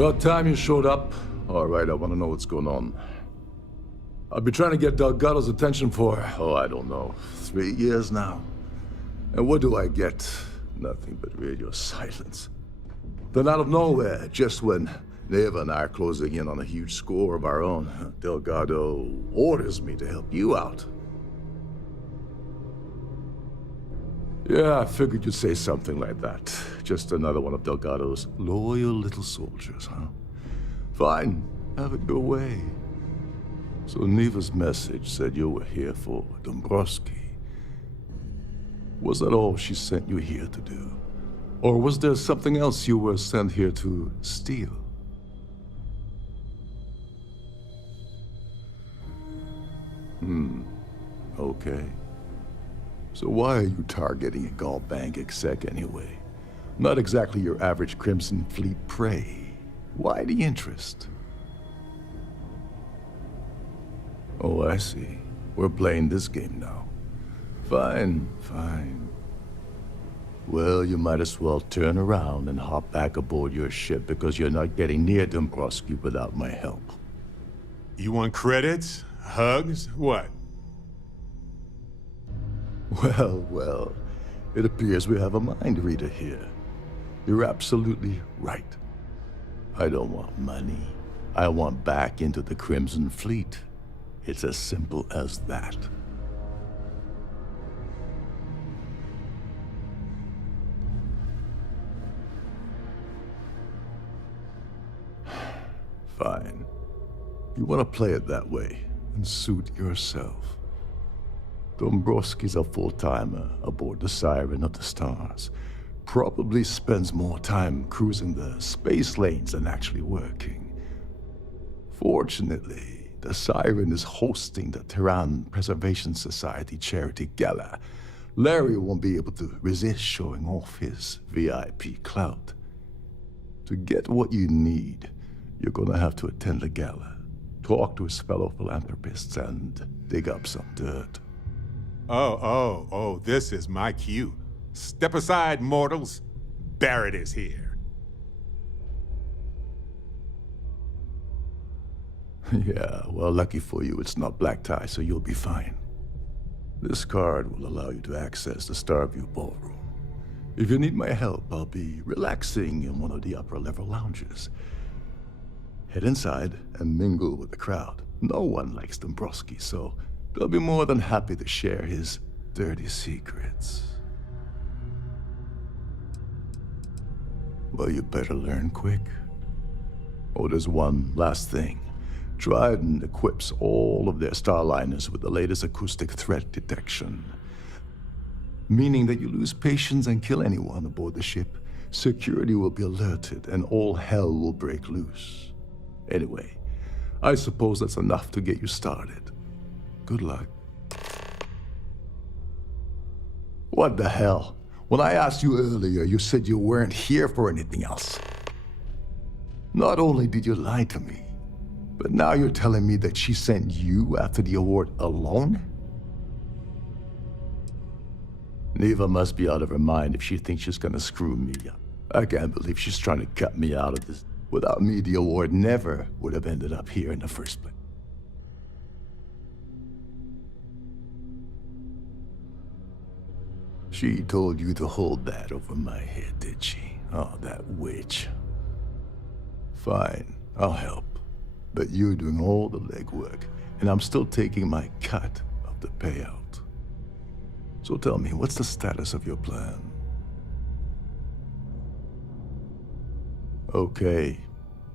About time you showed up. All right, I want to know what's going on. I've been trying to get Delgado's attention for, I don't know, 3 years now. And what do I get? Nothing but radio silence. Then out of nowhere, just when Neva and I are closing in on a huge score of our own, Delgado orders me to help you out. Yeah, I figured you'd say something like that. Just another one of Delgado's loyal little soldiers, huh? Fine, have it your way. So Neva's message said you were here for Dombrowski. Was that all she sent you here to do? Or was there something else you were sent here to steal? Okay. So why are you targeting a Gallbank exec anyway? Not exactly your average Crimson Fleet prey. Why the interest? Oh, I see. We're playing this game now. Fine, fine. Well, you might as well turn around and hop back aboard your ship because you're not getting near Dombrowski without my help. You want credits? Hugs? What? Well, it appears we have a mind reader here. You're absolutely right. I don't want money. I want back into the Crimson Fleet. It's as simple as that. Fine. You want to play it that way and suit yourself. Dombrowski's a full-timer aboard the Siren of the Stars. Probably spends more time cruising the space lanes than actually working. Fortunately, the Siren is hosting the Terran Preservation Society charity gala. Larry won't be able to resist showing off his VIP clout. To get what you need, you're gonna have to attend the gala, talk to his fellow philanthropists, and dig up some dirt. Oh, this is my cue. Step aside, mortals. Barrett is here. Yeah, well, lucky for you, it's not black tie, so you'll be fine. This card will allow you to access the Starview Ballroom. If you need my help, I'll be relaxing in one of the upper-level lounges. Head inside and mingle with the crowd. No one likes Dombrowski, so they'll be more than happy to share his dirty secrets. Well, you better learn quick. Oh, there's one last thing. Trident equips all of their starliners with the latest acoustic threat detection. Meaning that you lose patience and kill anyone aboard the ship, security will be alerted and all hell will break loose. Anyway, I suppose that's enough to get you started. Good luck. What the hell? When I asked you earlier, you said you weren't here for anything else. Not only did you lie to me, but now you're telling me that she sent you after the award alone? Neva must be out of her mind if she thinks she's gonna screw me up. I can't believe she's trying to cut me out of this. Without me, the award never would have ended up here in the first place. She told you to hold that over my head, did she? Oh, that witch. Fine, I'll help. But you're doing all the legwork, and I'm still taking my cut of the payout. So tell me, what's the status of your plan? Okay,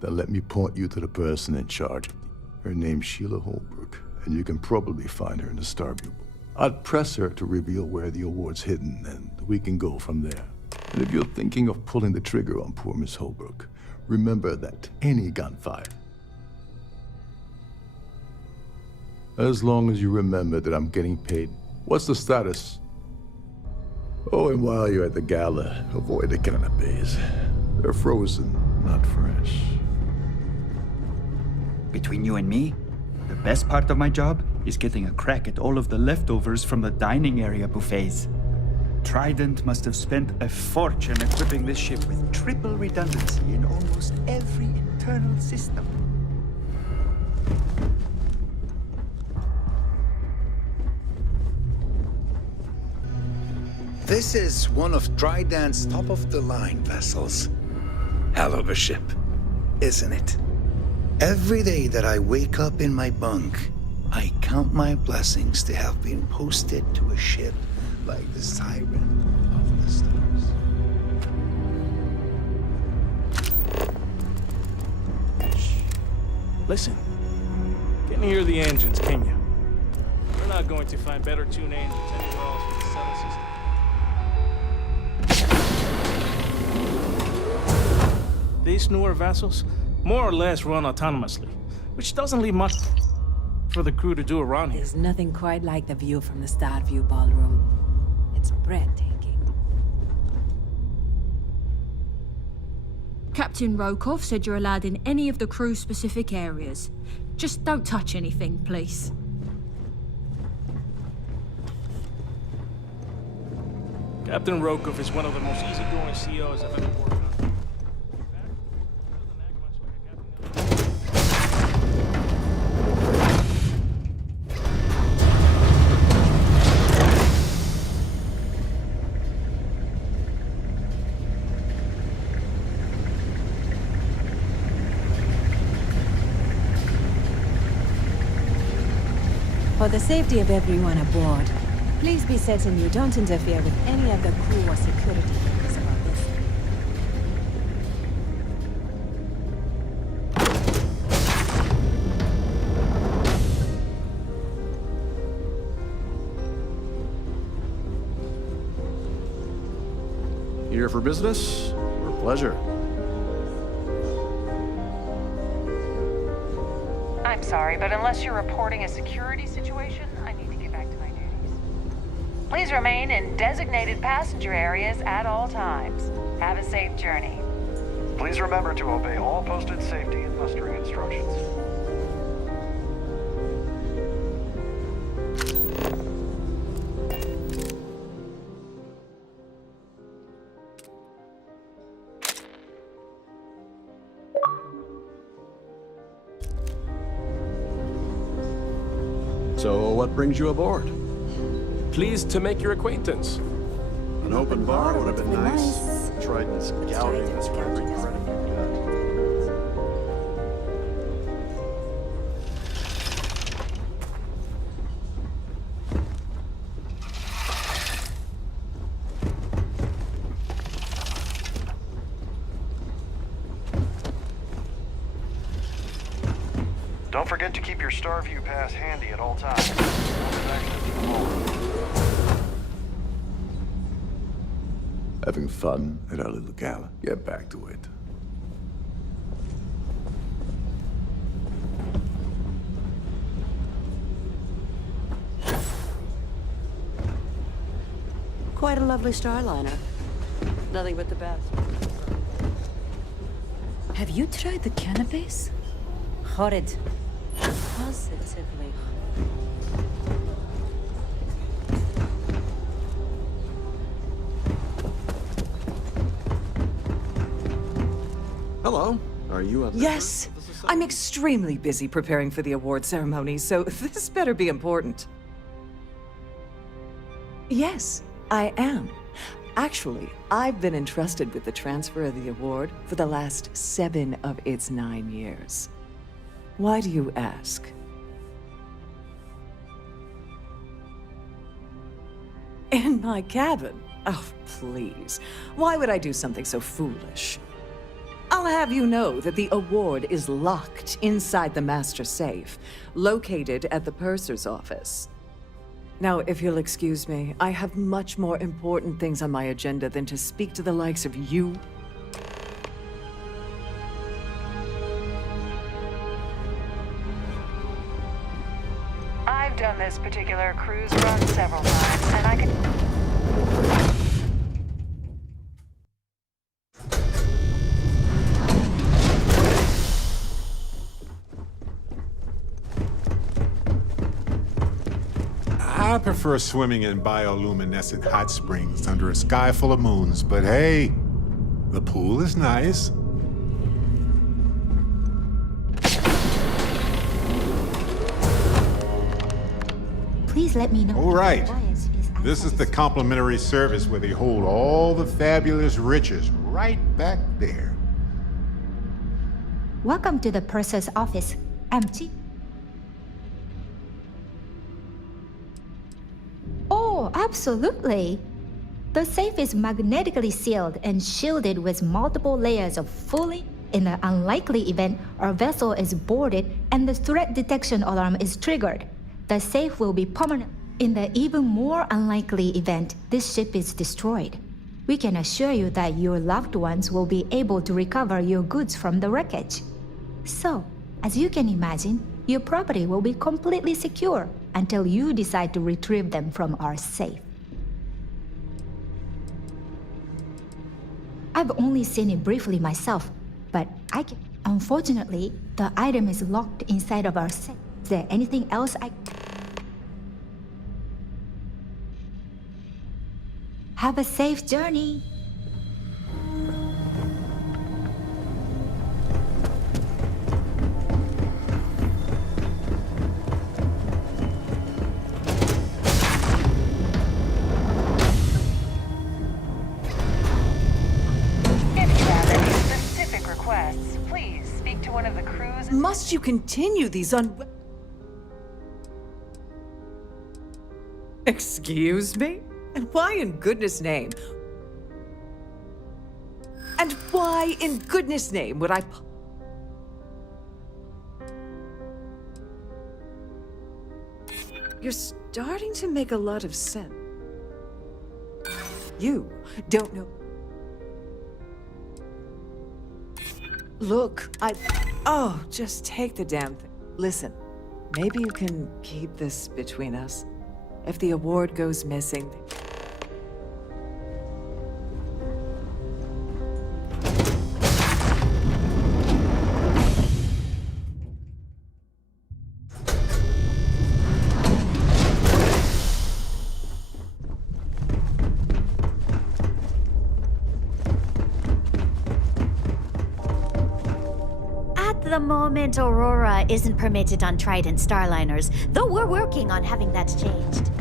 then let me point you to the person in charge. Her name's Sheila Holbrook, and you can probably find her in the Starfield. I'd press her to reveal where the award's hidden, and we can go from there. And if you're thinking of pulling the trigger on poor Miss Holbrook, remember that any gunfire. As long as you remember that I'm getting paid. What's the status? Oh, and while you're at the gala, avoid the canapes. They're frozen, not fresh. Between you and me, the best part of my job is getting a crack at all of the leftovers from the dining area buffets. Trident must have spent a fortune equipping this ship with triple redundancy in almost every internal system. This is one of Trident's top-of-the-line vessels. Hell of a ship, isn't it? Every day that I wake up in my bunk, I count my blessings to have been posted to a ship like the Siren of the Stars. Shh. Listen. Can't hear the engines, can you? We're not going to find better tuned engines anywhere else in the solar system. These newer vessels more or less run autonomously, which doesn't leave much for the crew to do around here. There's nothing quite like the view from the Starfield ballroom. It's breathtaking. Captain Rokov said you're allowed in any of the crew-specific areas. Just don't touch anything, please. Captain Rokov is one of the most easygoing CEOs I've ever worked on. For the safety of everyone aboard, please be certain you don't interfere with any of the crew or security members of our vessel. Here for business or pleasure? I'm sorry, but unless you're reporting a security situation, I need to get back to my duties. Please remain in designated passenger areas at all times. Have a safe journey. Please remember to obey all posted safety and mustering instructions. So what brings you aboard? Pleased to make your acquaintance. An open bar would have been nice. Trident's gouging us for every credit we've got. Don't forget to keep your Starview pass handy at all times. Having fun at our little gala. Get back to it. Quite a lovely Starliner. Nothing but the best. Have you tried the cannabis? Horrid. Positively. Hello. Are you a Yes. I'm extremely busy preparing for the award ceremony, so this better be important. Yes, I am. Actually, I've been entrusted with the transfer of the award for the last 7 of its 9 years. Why do you ask? In my cabin? Oh, please. Why would I do something so foolish? I'll have you know that the award is locked inside the master safe, located at the purser's office. Now, if you'll excuse me, I have much more important things on my agenda than to speak to the likes of you. I've done this particular cruise run several times, and I can... I prefer swimming in bioluminescent hot springs under a sky full of moons, but hey, the pool is nice. Please let me know. All right. This is the complimentary service where they hold all the fabulous riches right back there. Welcome to the purser's office. Empty. Oh, absolutely. The safe is magnetically sealed and shielded with multiple layers of fooling. In the unlikely event our vessel is boarded and the threat detection alarm is triggered, the safe will be permanent. In the even more unlikely event this ship is destroyed, we can assure you that your loved ones will be able to recover your goods from the wreckage. So, as you can imagine, your property will be completely secure until you decide to retrieve them from our safe. I've only seen it briefly myself, but unfortunately, the item is locked inside of our safe. Is there anything else Have a safe journey. Must you continue these Excuse me? And why in goodness name? And why in goodness name would I... You're starting to make a lot of sense. You don't know... Look, Oh, just take the damn thing. Listen, maybe you can keep this between us. If the award goes missing... At the moment, Aurora isn't permitted on Trident Starliners, though we're working on having that changed.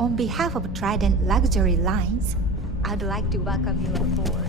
On behalf of Trident Luxury Lines, I'd like to welcome you aboard.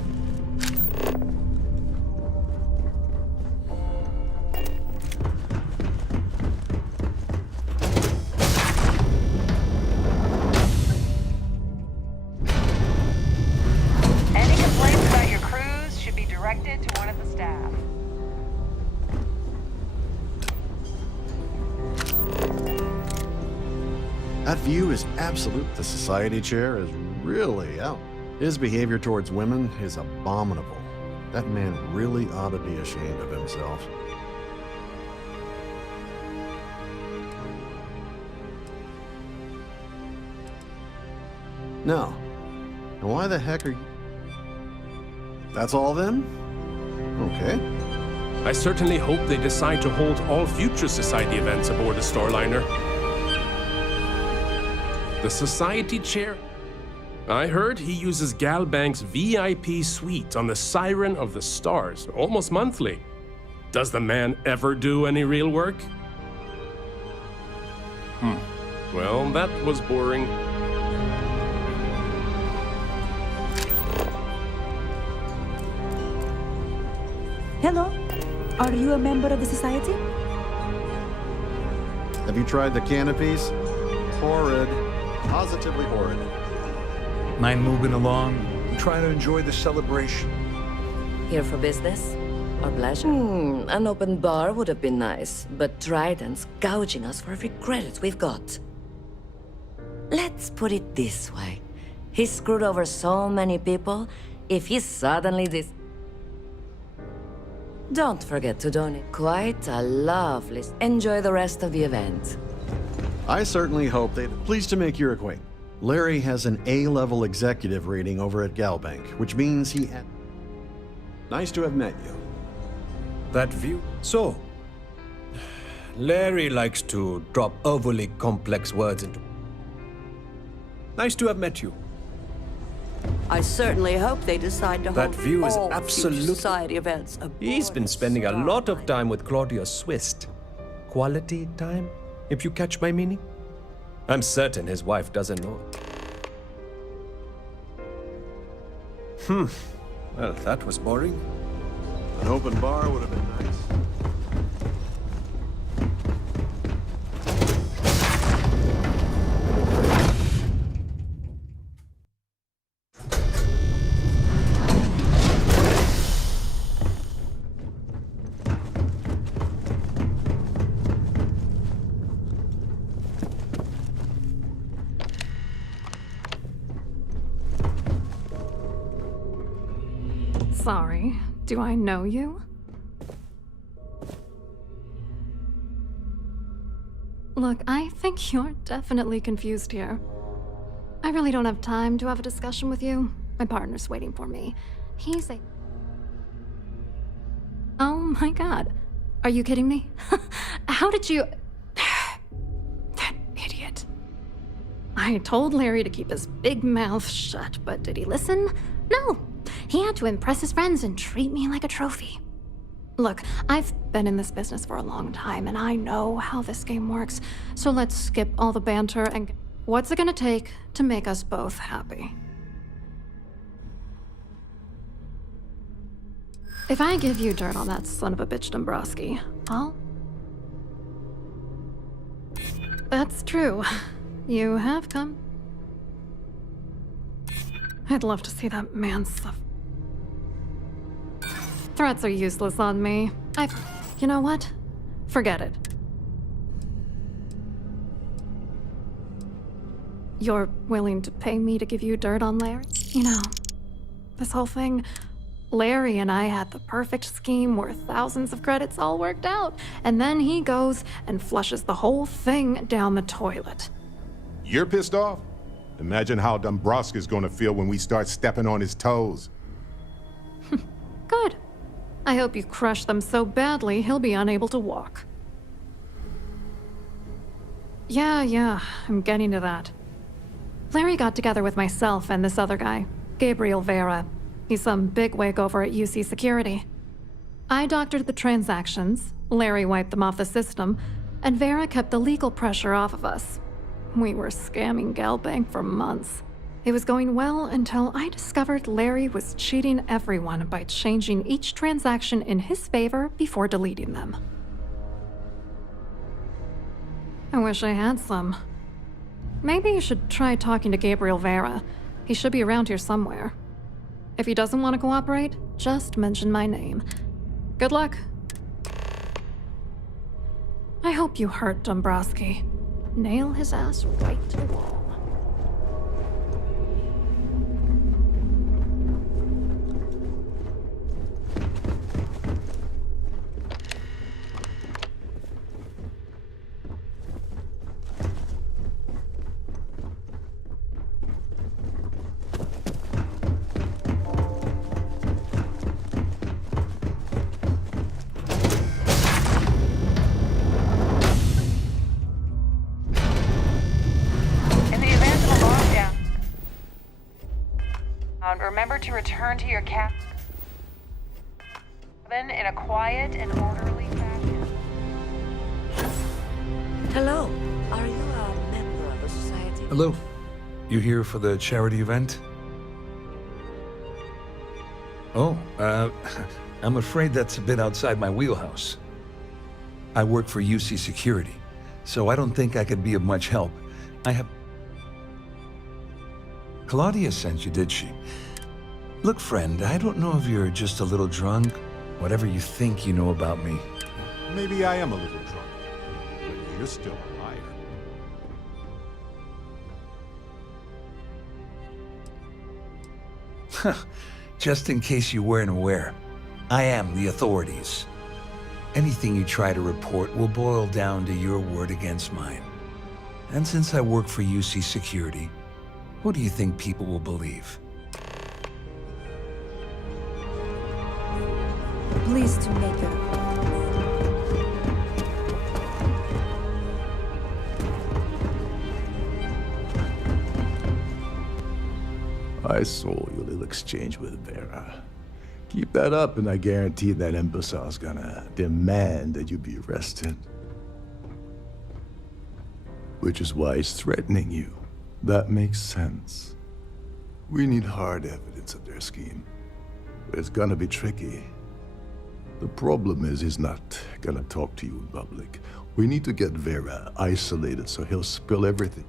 That view is absolute. The society chair is really out. His behavior towards women is abominable. That man really ought to be ashamed of himself. No. Now why the heck are you... That's all then? Okay. I certainly hope they decide to hold all future Society events aboard the Starliner. The Society chair? I heard he uses Galbank's VIP suite on the Siren of the Stars, almost monthly. Does the man ever do any real work? Well, that was boring. Hello? Are you a member of the society? Have you tried the canopies? Horrid. Positively horrid. Mind moving along? I'm trying to enjoy the celebration. Here for business or pleasure? An open bar would have been nice, but Trident's gouging us for every credit we've got. Let's put it this way. He screwed over so many people, if he suddenly Don't forget to donate. Quite a lovely... Enjoy the rest of the event. I certainly hope they'd... Pleased to make your acquaintance. Larry has an A-level executive rating over at Galbank, which means he... Nice to have met you. That view? So, Larry likes to drop overly complex words into... Nice to have met you. I certainly hope they decide to That hold view is all absolute- future society events aboard. He's been spending a lot of time with Claudia Swist. Quality time, if you catch my meaning? I'm certain his wife doesn't know it. Well, that was boring. An open bar would have been nice. Sorry, do I know you? Look, I think you're definitely confused here. I really don't have time to have a discussion with you. My partner's waiting for me. He's a... Oh my god. Are you kidding me? How did you... That idiot. I told Larry to keep his big mouth shut, but did he listen? No. He had to impress his friends and treat me like a trophy. Look, I've been in this business for a long time, and I know how this game works, so let's skip all the banter and... What's it gonna take to make us both happy? If I give you dirt on that son of a bitch Dombrowski, I'll... That's true. You have come. I'd love to see that man suffer. Threats are useless on me. You know what? Forget it. You're willing to pay me to give you dirt on Larry? You know, this whole thing, Larry and I had the perfect scheme worth thousands of credits all worked out, and then he goes and flushes the whole thing down the toilet. You're pissed off? Imagine how Dombrowski's gonna feel when we start stepping on his toes. Good. I hope you crush them so badly he'll be unable to walk. Yeah, I'm getting to that. Larry got together with myself and this other guy, Gabriel Vera. He's some bigwig over at UC Security. I doctored the transactions, Larry wiped them off the system, and Vera kept the legal pressure off of us. We were scamming Galbank for months. It was going well until I discovered Larry was cheating everyone by changing each transaction in his favor before deleting them. I wish I had some. Maybe you should try talking to Gabriel Vera. He should be around here somewhere. If he doesn't want to cooperate, just mention my name. Good luck. I hope you hurt Dombrowski. nail his ass right to the wall. Remember to return to your cabin in a quiet and orderly fashion. Hello. Are you a member of the society? Hello. You here for the charity event? Oh, I'm afraid that's a bit outside my wheelhouse. I work for UC Security, so I don't think I could be of much help. I have... Claudia sent you, did she? Look, friend, I don't know if you're just a little drunk, whatever you think you know about me. Maybe I am a little drunk, but you're still a liar. Just in case you weren't aware, I am the authorities. Anything you try to report will boil down to your word against mine. And since I work for UC Security, what do you think people will believe? Pleased to make it. I saw your little exchange with Vera. Keep that up and I guarantee that imbecile's gonna demand that you be arrested. Which is why he's threatening you. That makes sense. We need hard evidence of their scheme. But it's gonna be tricky. The problem is he's not gonna talk to you in public. We need to get Vera isolated so he'll spill everything.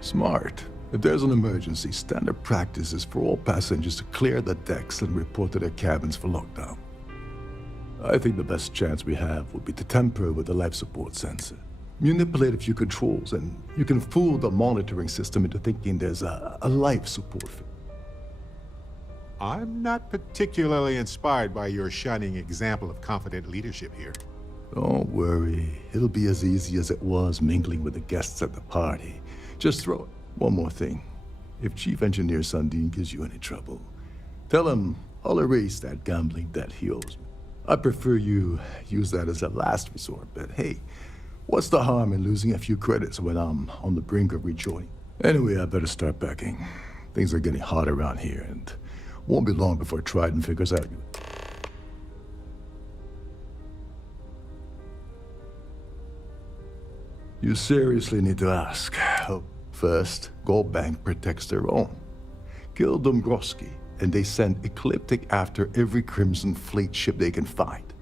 Smart. If there's an emergency, standard practice is for all passengers to clear the decks and report to their cabins for lockdown. I think the best chance we have would be to tamper with the life support sensor. Manipulate a few controls, and you can fool the monitoring system into thinking there's a life support. I'm not particularly inspired by your shining example of confident leadership here. Don't worry. It'll be as easy as it was mingling with the guests at the party. Just throw it. One more thing. If Chief Engineer Sundin gives you any trouble, tell him I'll erase that gambling debt he owes me. I prefer you use that as a last resort, but hey, what's the harm in losing a few credits when I'm on the brink of rejoining? Anyway, I better start packing. Things are getting hot around here, and won't be long before Trident figures out you. You seriously need to ask. First, Gold Bank protects their own. Kill Dombrowski, and they send Ecliptic after every Crimson Fleet ship they can find.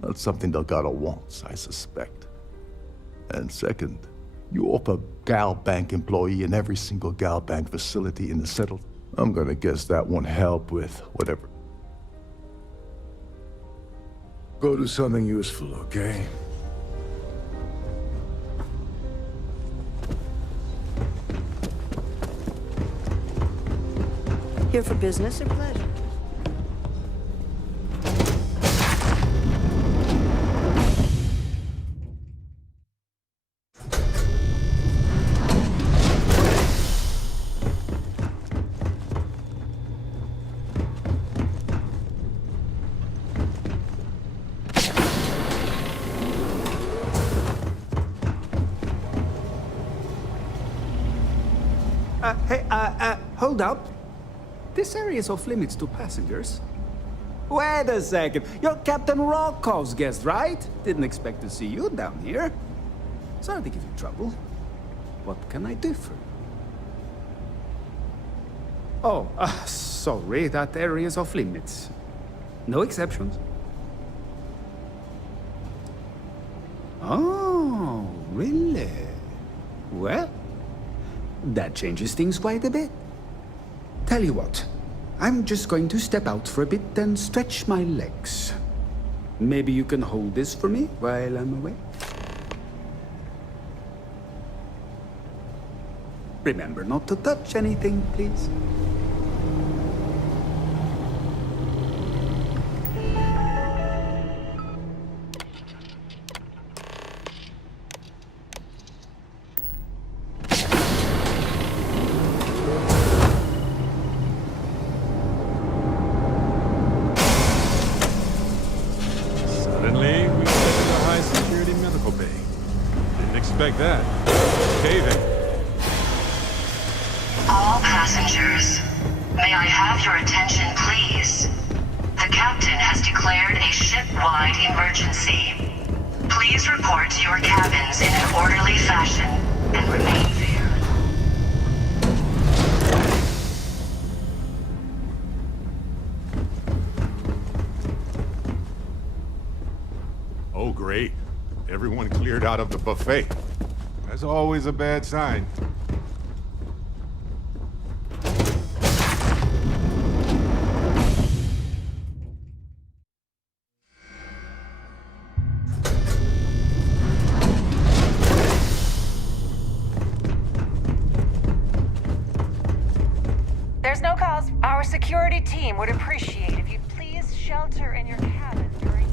Not something Delgado wants, I suspect. And second, you offer Gal Bank employee in every single Gal Bank facility in the settled. I'm gonna guess that won't help with whatever. Go do something useful, okay? Here for business or pleasure? Hold up. This area is off limits to passengers. Wait a second. You're Captain Rocco's guest, right? Didn't expect to see you down here. Sorry to give you trouble. What can I do for you? Oh, sorry. That area is off limits. No exceptions. Oh, really? Well, that changes things quite a bit. Tell you what, I'm just going to step out for a bit and stretch my legs. Maybe you can hold this for me while I'm away? Remember not to touch anything, please. Suddenly, we step into a high-security medical bay. Didn't expect that. Cave-in. All passengers, may I have your attention, please? The captain has declared a ship-wide emergency. Please report to your cabins in an orderly fashion and remain there. Oh, great. Everyone cleared out of the buffet. That's always a bad sign. There's no cause. Our security team would appreciate if you'd please shelter in your cabin during...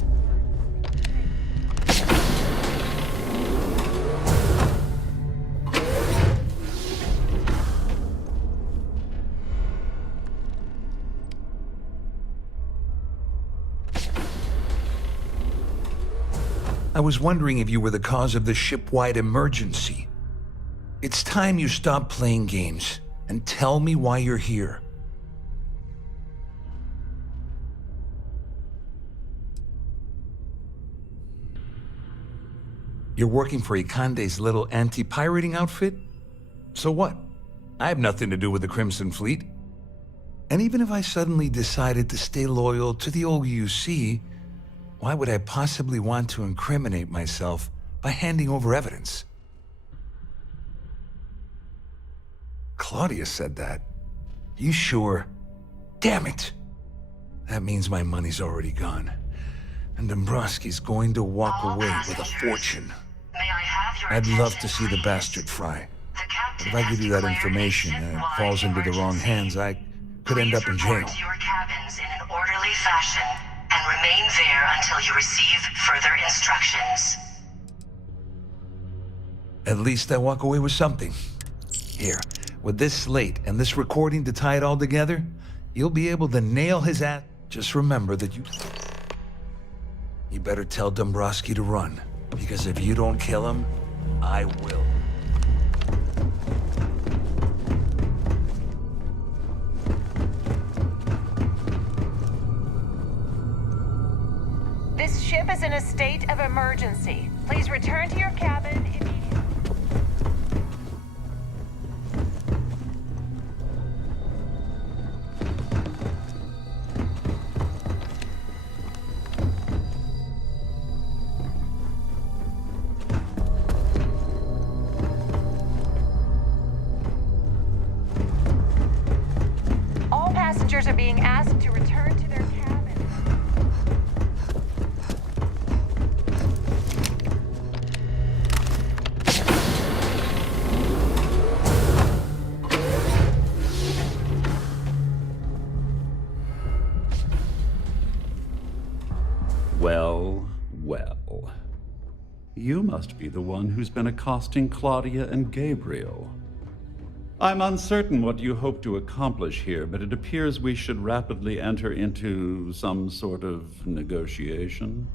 I was wondering if you were the cause of the ship-wide emergency. It's time you stop playing games and tell me why you're here. You're working for Ikande's little anti-pirating outfit? So what? I have nothing to do with the Crimson Fleet. And even if I suddenly decided to stay loyal to the old UC, why would I possibly want to incriminate myself by handing over evidence? Claudia said that. You sure? Damn it! That means my money's already gone. And Dombrowski's going to walk away with a fortune. I'd love to see the bastard fry. But if I give you that information and it falls into the wrong hands, I could end up in jail. Report to your cabins in an orderly fashion and remain there until you receive further instructions. At least I walk away with something. Here, with this slate and this recording to tie it all together, you'll be able to nail his ass. Just remember that you better tell Dombrowski to run, because if you don't kill him, I will. This ship is in a state of emergency. Please return to your cabin immediately. All passengers are being asked to return to their cabins. Well, well. You must be the one who's been accosting Claudia and Gabriel. I'm uncertain what you hope to accomplish here, but it appears we should rapidly enter into some sort of negotiation.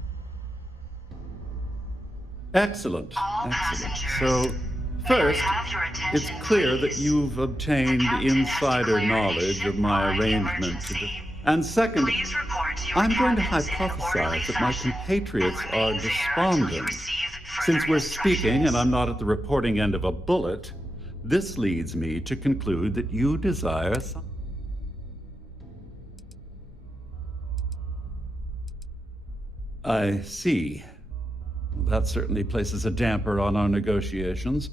Excellent. Excellent. So, first, it's clear that you've obtained insider knowledge of my arrangement to... And second, I'm going to hypothesize that my compatriots are despondent. Since we're speaking and I'm not at the reporting end of a bullet, this leads me to conclude that you desire some... I see. That certainly places a damper on our negotiations.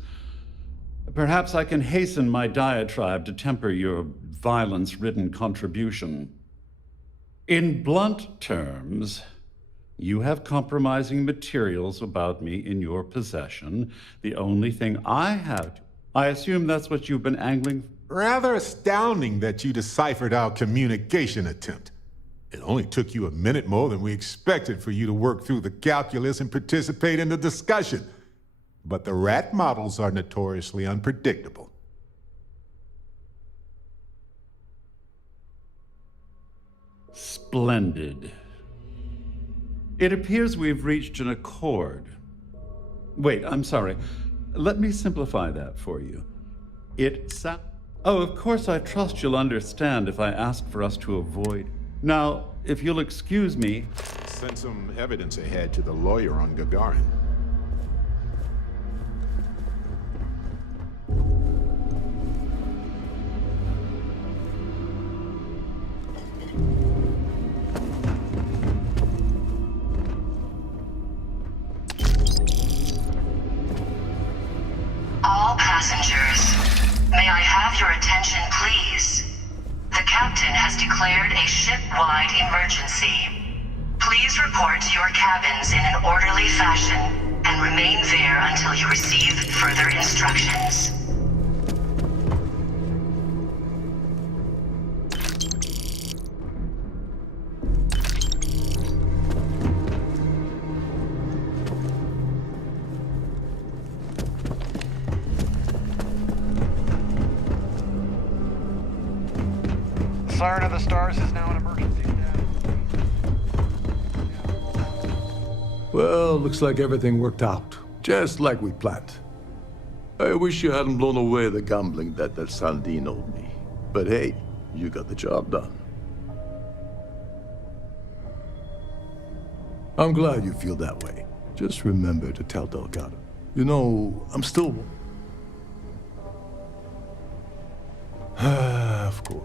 Perhaps I can hasten my diatribe to temper your violence-ridden contribution. In blunt terms, you have compromising materials about me in your possession. The only thing I have... I assume that's what you've been angling for? Rather astounding that you deciphered our communication attempt. It only took you a minute more than we expected for you to work through the calculus and participate in the discussion. But the rat models are notoriously unpredictable. Splendid. It appears we've reached an accord. Wait, I'm sorry. Let me simplify that for you. Oh, of course, I trust you'll understand if I ask for us to avoid. Now, if you'll excuse me. Send some evidence ahead to the lawyer on Gagarin. All passengers, may I have your attention, please? The captain has declared a ship-wide emergency. Please report to your cabins in an orderly fashion and remain there until you receive further instructions. Siren of the Stars is now an emergency status. Well, looks like everything worked out, just like we planned. I wish you hadn't blown away the gambling debt that Sandine owed me. But hey, you got the job done. I'm glad you feel that way. Just remember to tell Delgado. You know, I'm still... Of course.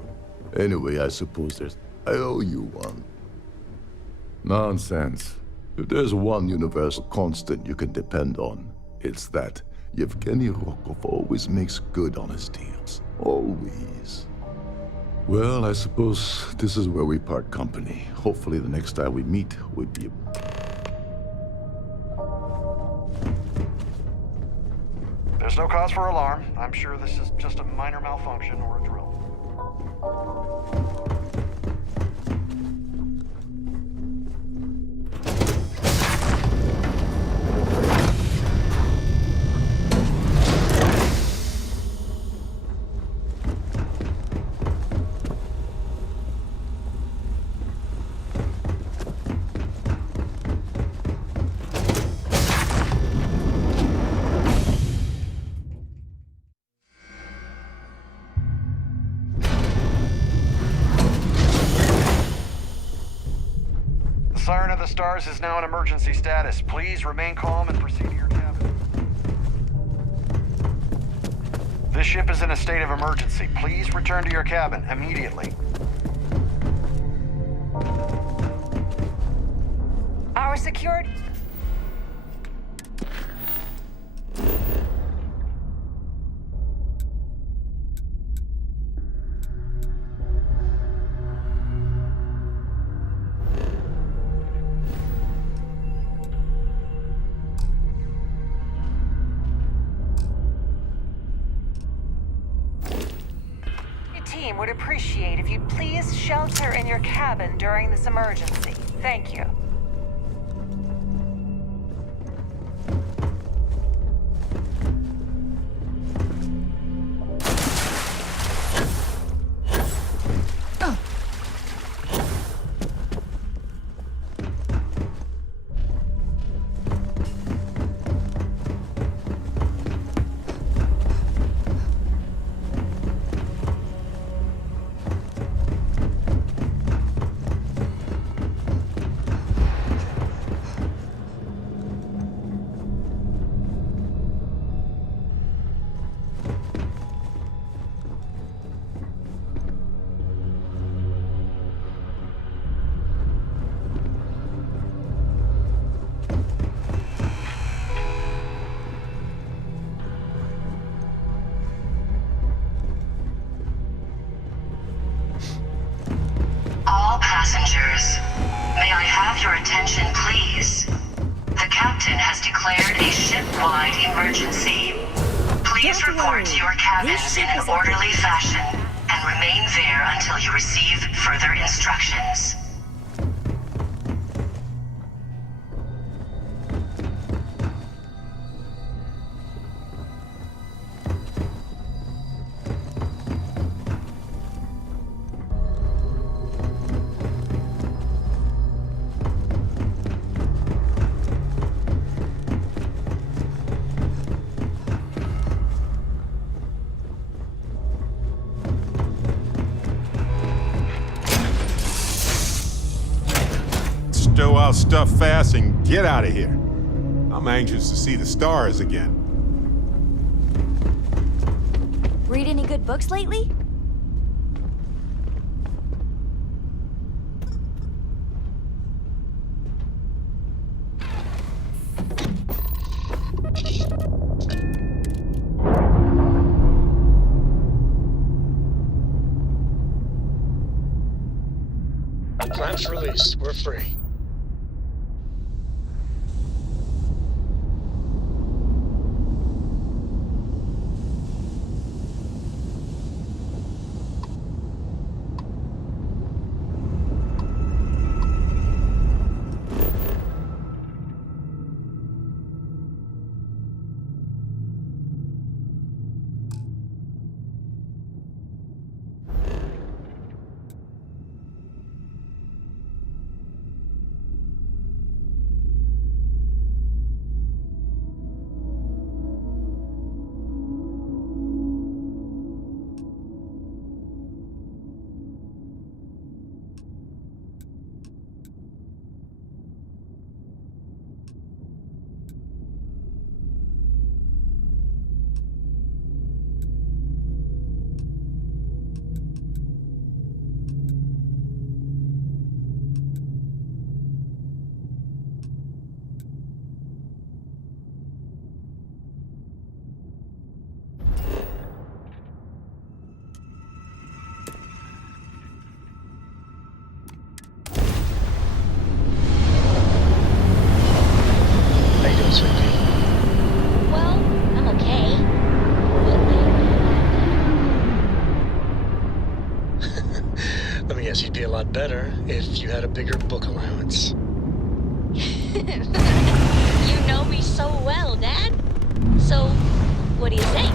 Anyway, I suppose I owe you one. Nonsense. If there's one universal constant you can depend on, it's that Yevgeny Rokov always makes good on his deals. Always. Well, I suppose this is where we part company. Hopefully the next time we meet will be... There's no cause for alarm. I'm sure this is just a minor malfunction or a drill. Siren of the Stars is now in emergency status. Please remain calm and proceed to your cabin. This ship is in a state of emergency. Please return to your cabin immediately. Our security... team would appreciate if you'd please shelter in your cabin during this emergency. Thank you. Passengers, may I have your attention, please? The captain has declared a ship-wide emergency. Please Please Don't report worry. to your cabins This in ship an is orderly fashion and remain there until you receive further instructions. Stow our stuff fast and get out of here. I'm anxious to see the stars again. Read any good books lately? Clamps released. We're free. How you doing, sweetie? Well, I'm okay. Let me guess, you'd be a lot better if you had a bigger book allowance. You know me so well, Dad. So, what do you say?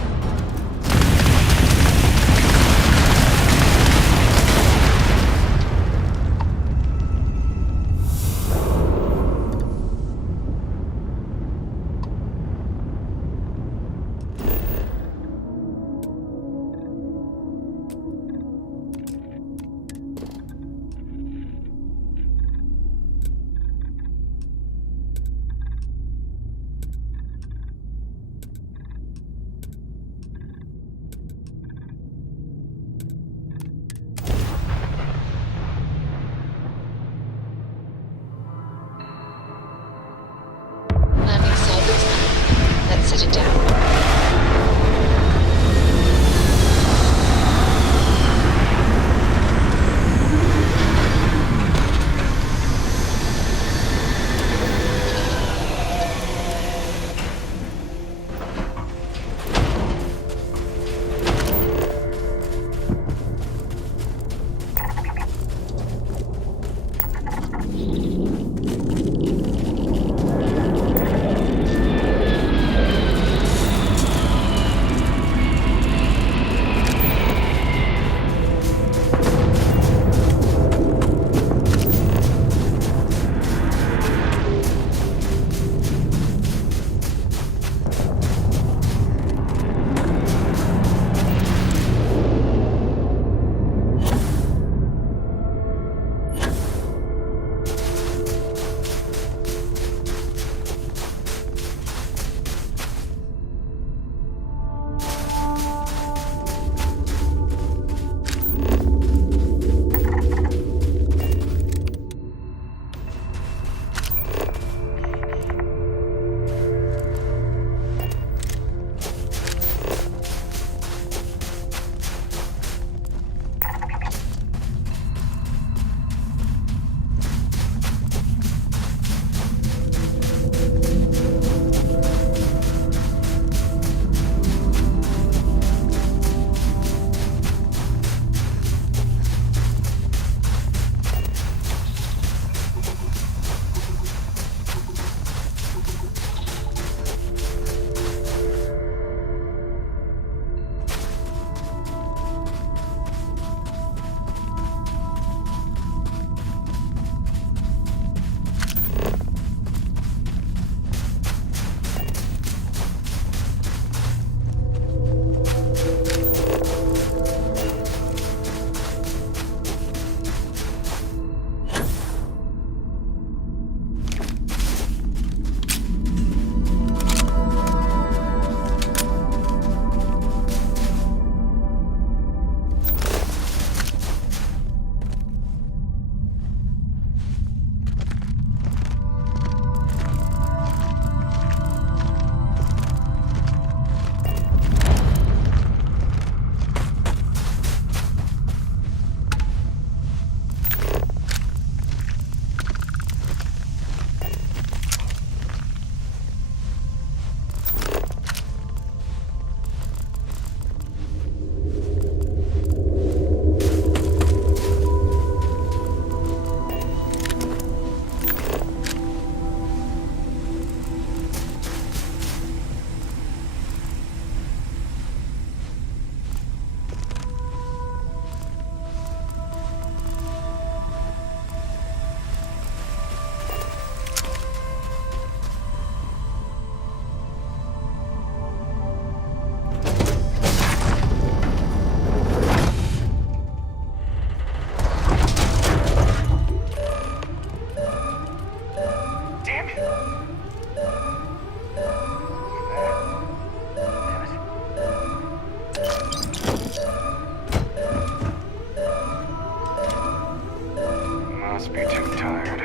must be too tired.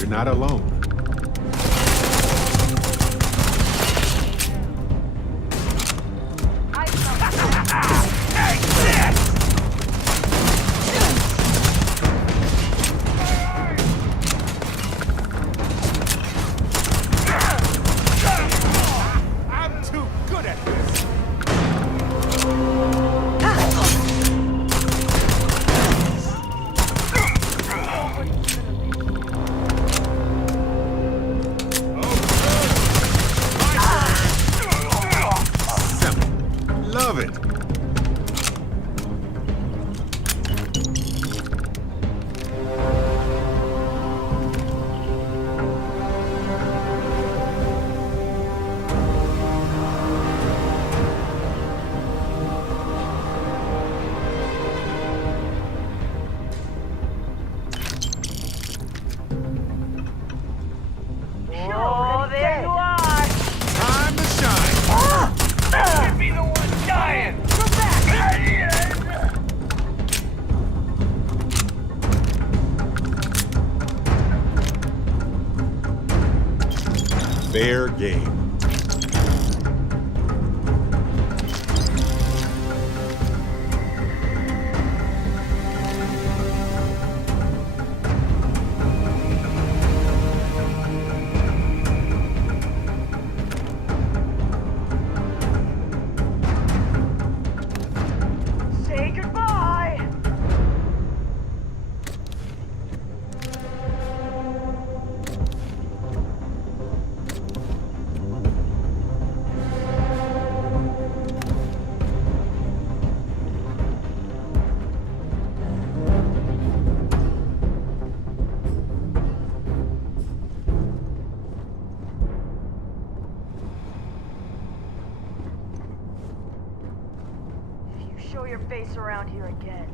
You're not alone. I'm too good at this. Love it. Oh, there you are! Time to shine. You should be the one dying. Come back. Fair game. Say goodbye! If you show your face around here again.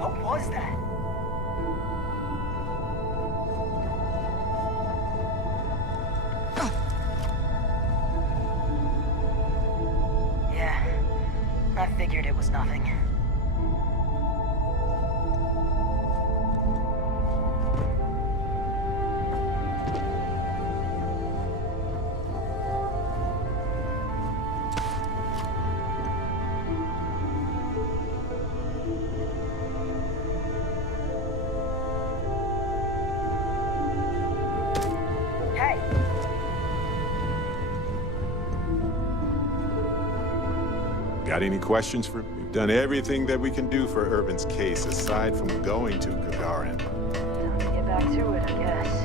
What was that? Yeah, I figured it was nothing. Hey! Got any questions for me? We've done everything that we can do for Urban's case aside from going to Gagarin. Time to get back to it, I guess.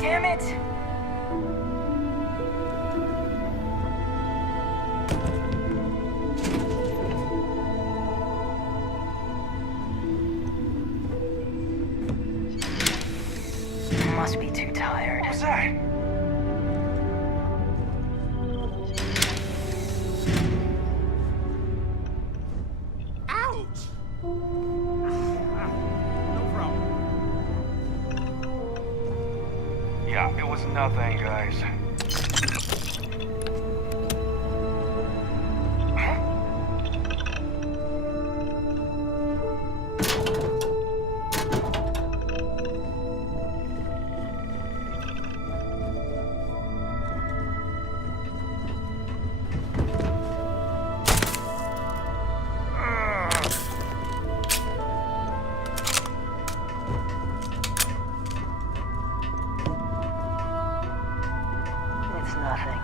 Damn it! Must be too tired. What was that? Ouch! No problem. Yeah, it was nothing, guys. It's nothing.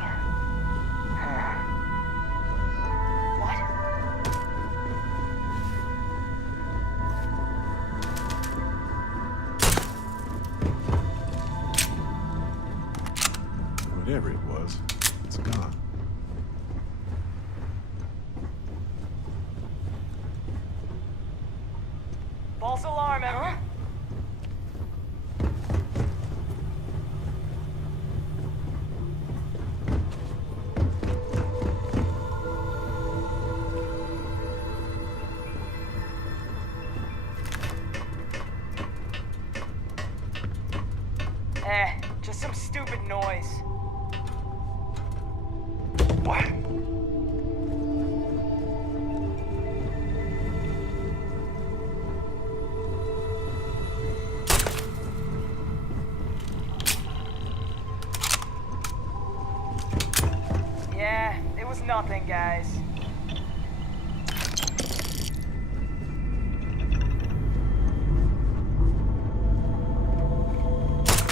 False alarm, Emma. Just some stupid noise. What? Yeah, it was nothing, guys.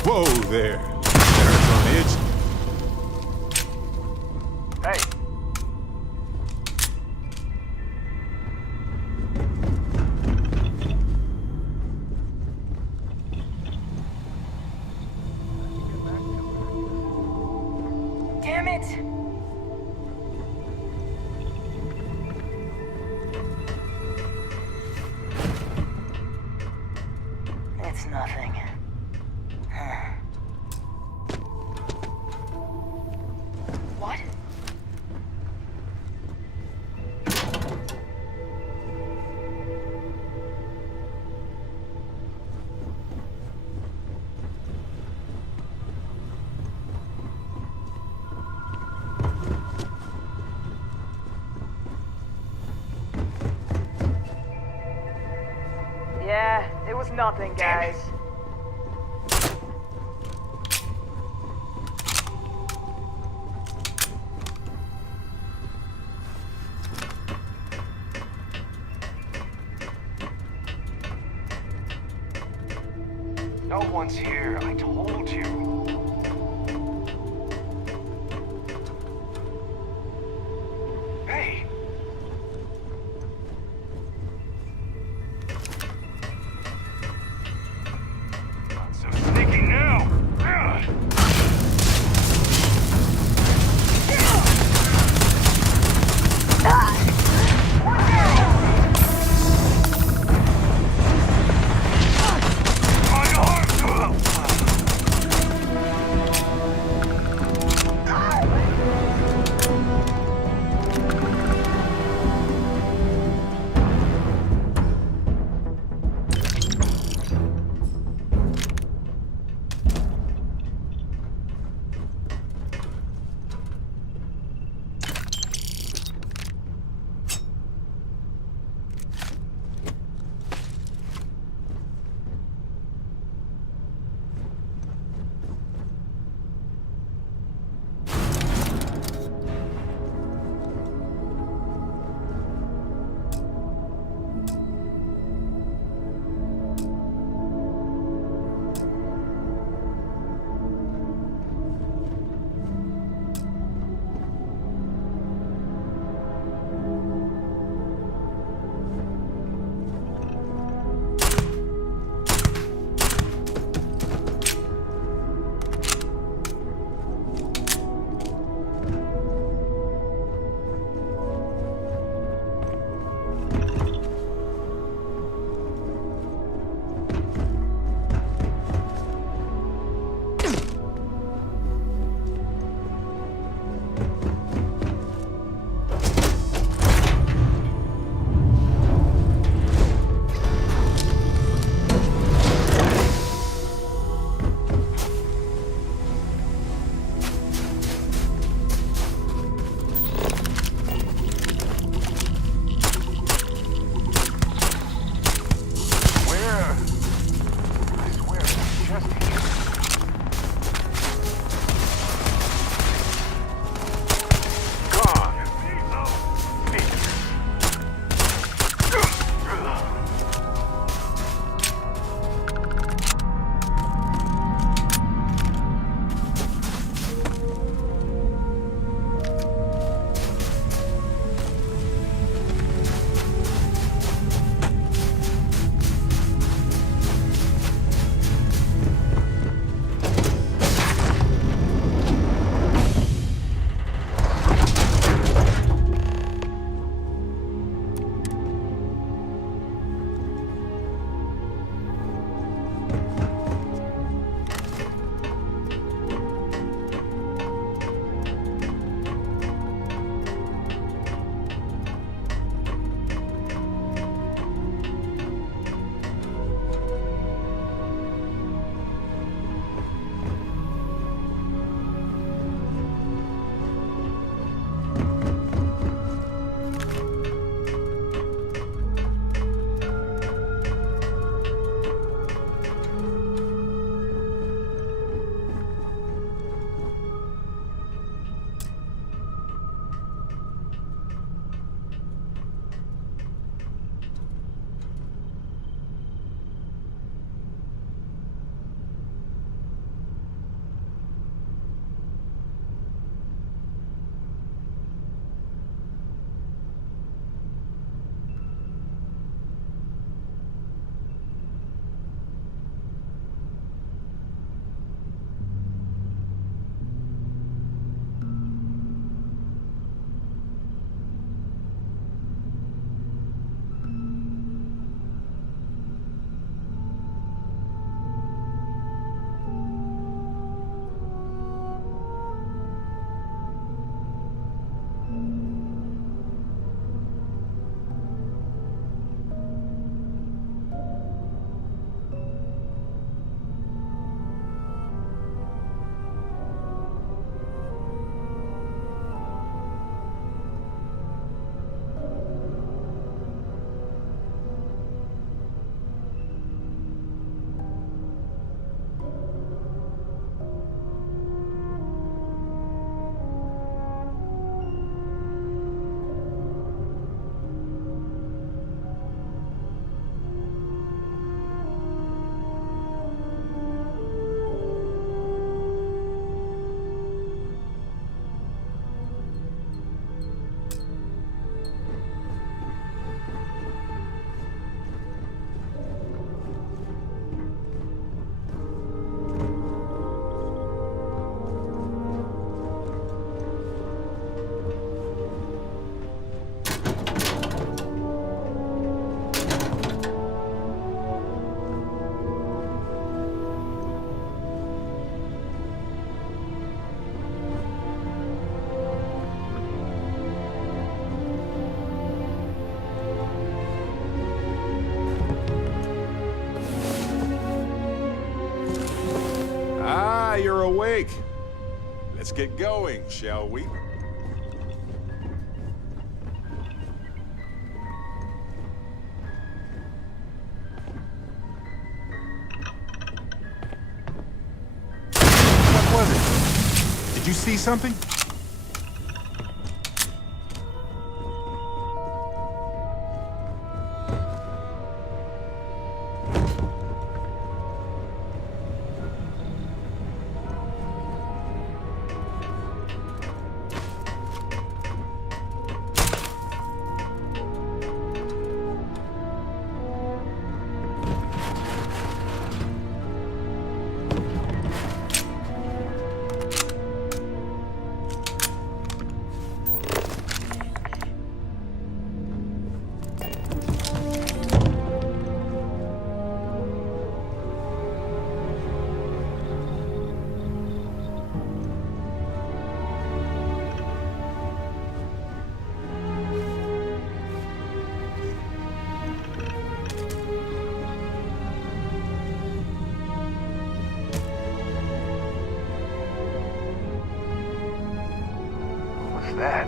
Whoa there. Eric's on edge. Hey. Damn it! It's nothing. What? Yeah, it was nothing, guys. No one's here. I told you. Hey. Not so sneaky now. awake. Let's get going, shall we? What was it? Did you see something? That.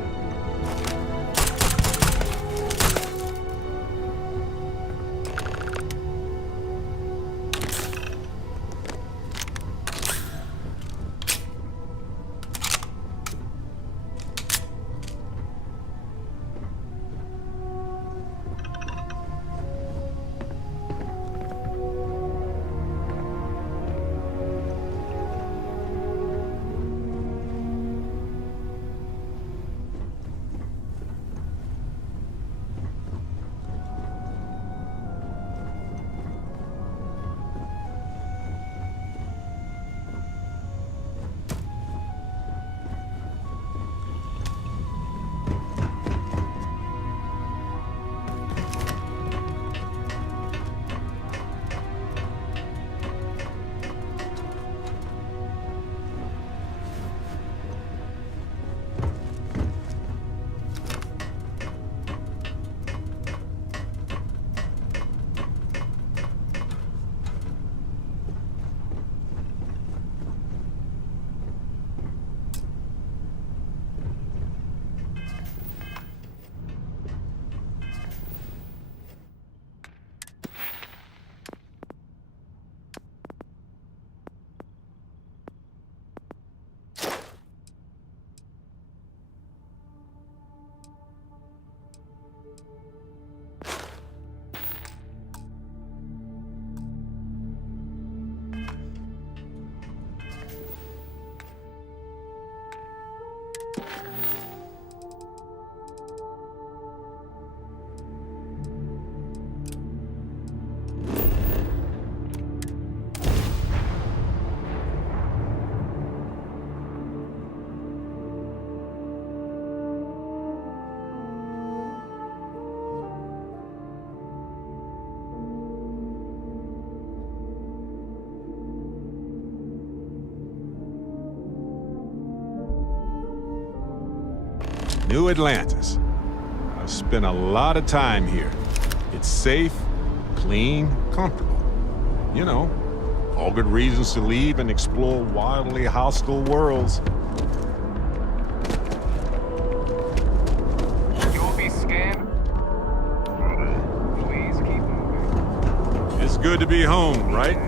New Atlantis. I've spent a lot of time here. It's safe, clean, comfortable. You know, all good reasons to leave and explore wildly hostile worlds. You'll be scanned. Please keep moving. It's good to be home, right?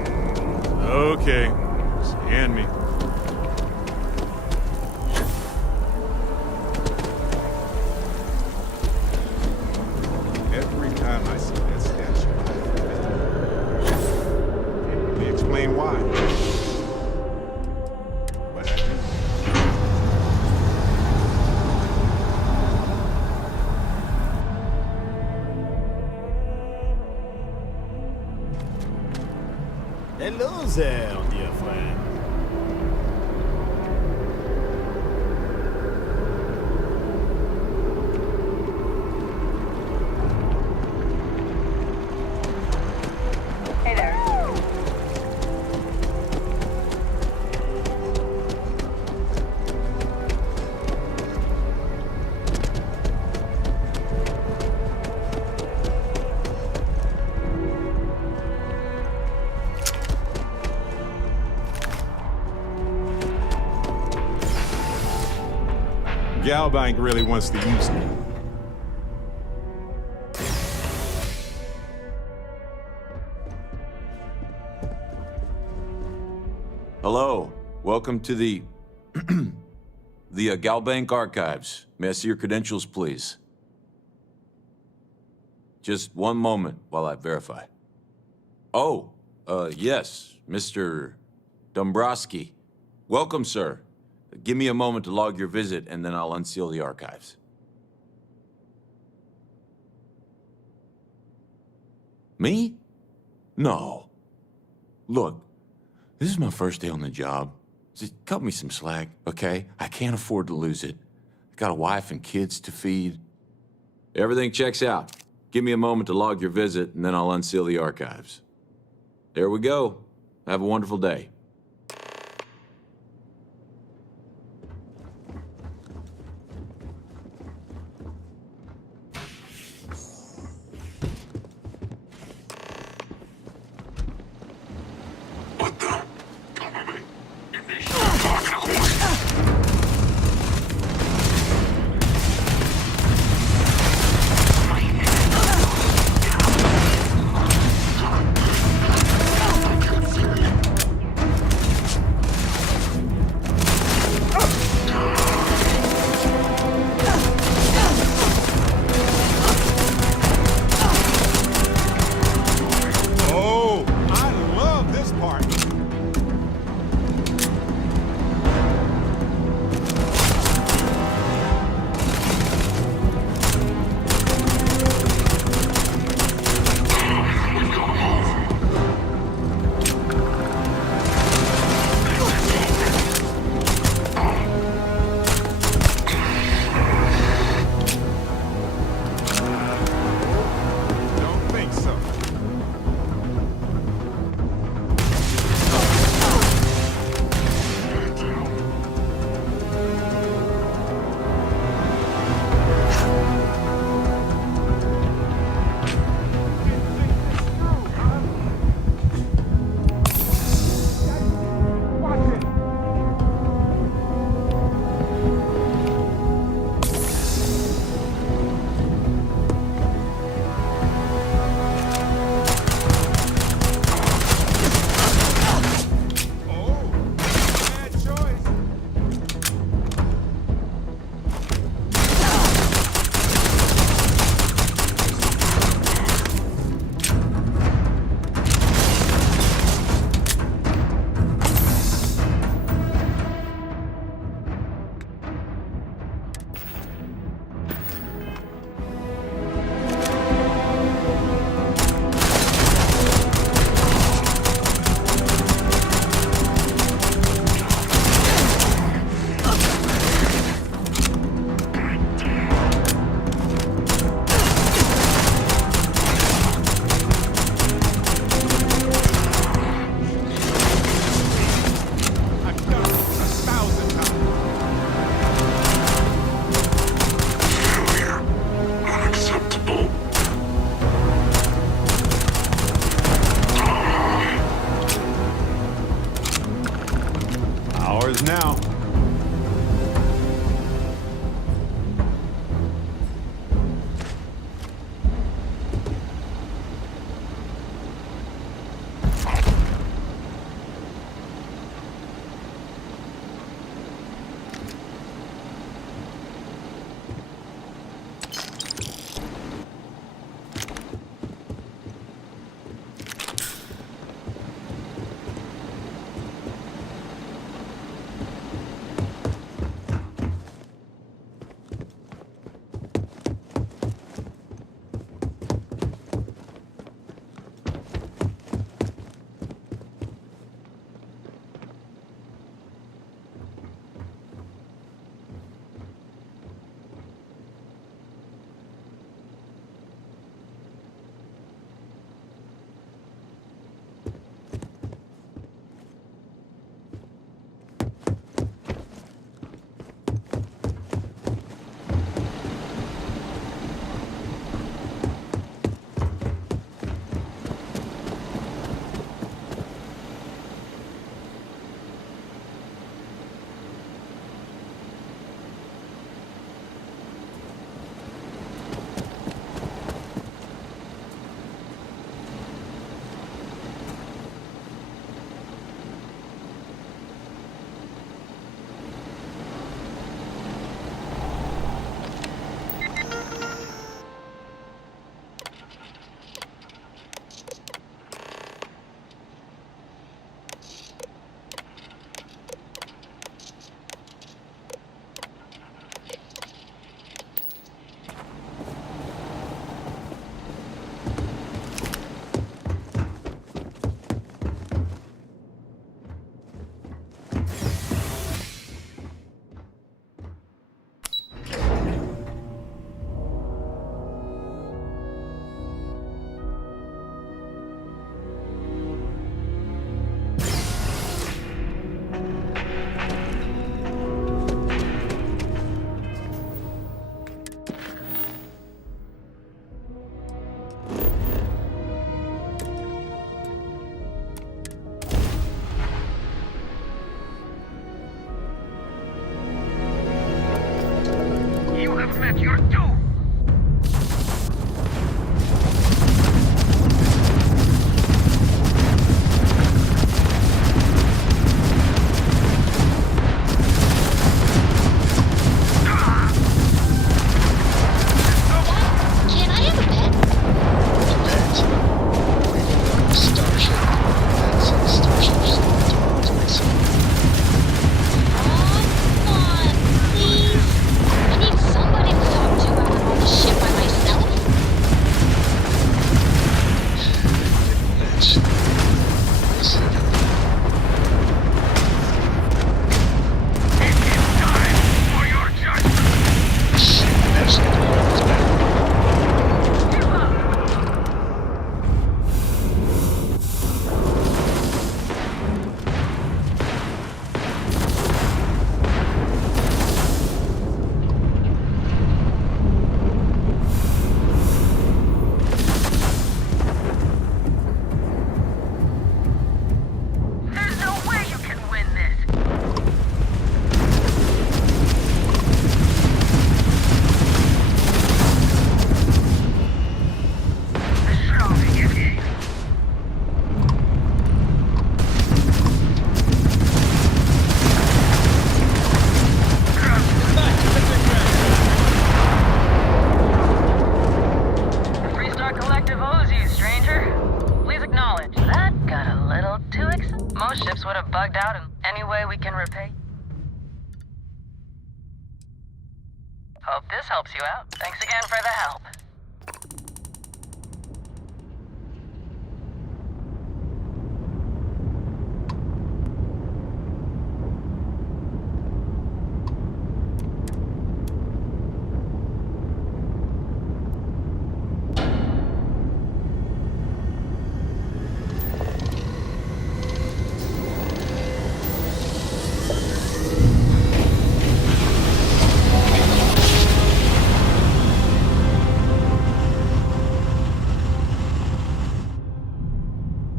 Okay, scan me. Every time I see that statue, let me explain why. But I do. Hello there, dear friend. Hey there. Galbank really wants to use me. Hello. Welcome to the Galbank Archives. May I see your credentials, please? Just one moment while I verify. Oh, yes, Mr. Dombrowski. Welcome, sir. Give me a moment to log your visit, and then I'll unseal the archives. Me? No. Look, this is my first day on the job. Just cut me some slack, okay? I can't afford to lose it. I got a wife and kids to feed. Everything checks out. Give me a moment to log your visit, and then I'll unseal the archives. There we go. Have a wonderful day. Who's you, stranger? Please acknowledge. That got a little too excited. Most ships would have bugged out in any way we can repay. Hope this helps you out. Thanks again for the help.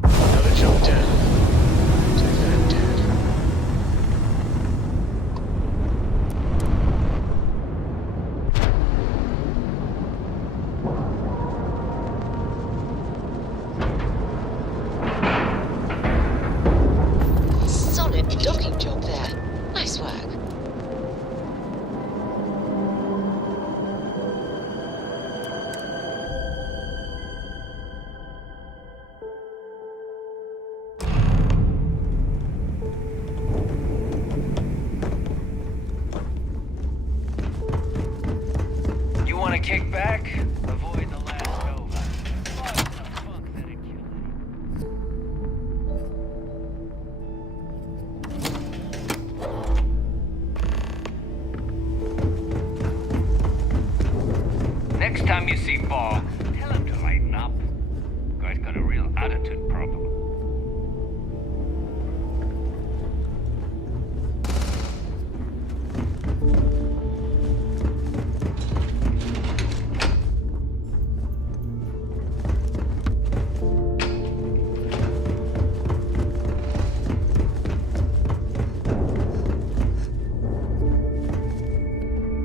Another jump down. Take that, Dad. Solid docking job there. Nice work. You want to kick back? Avoid the last Nova. Lots of funk that'd kill you. Next time you see Ball, tell him to lighten up. Guy's got a real attitude problem.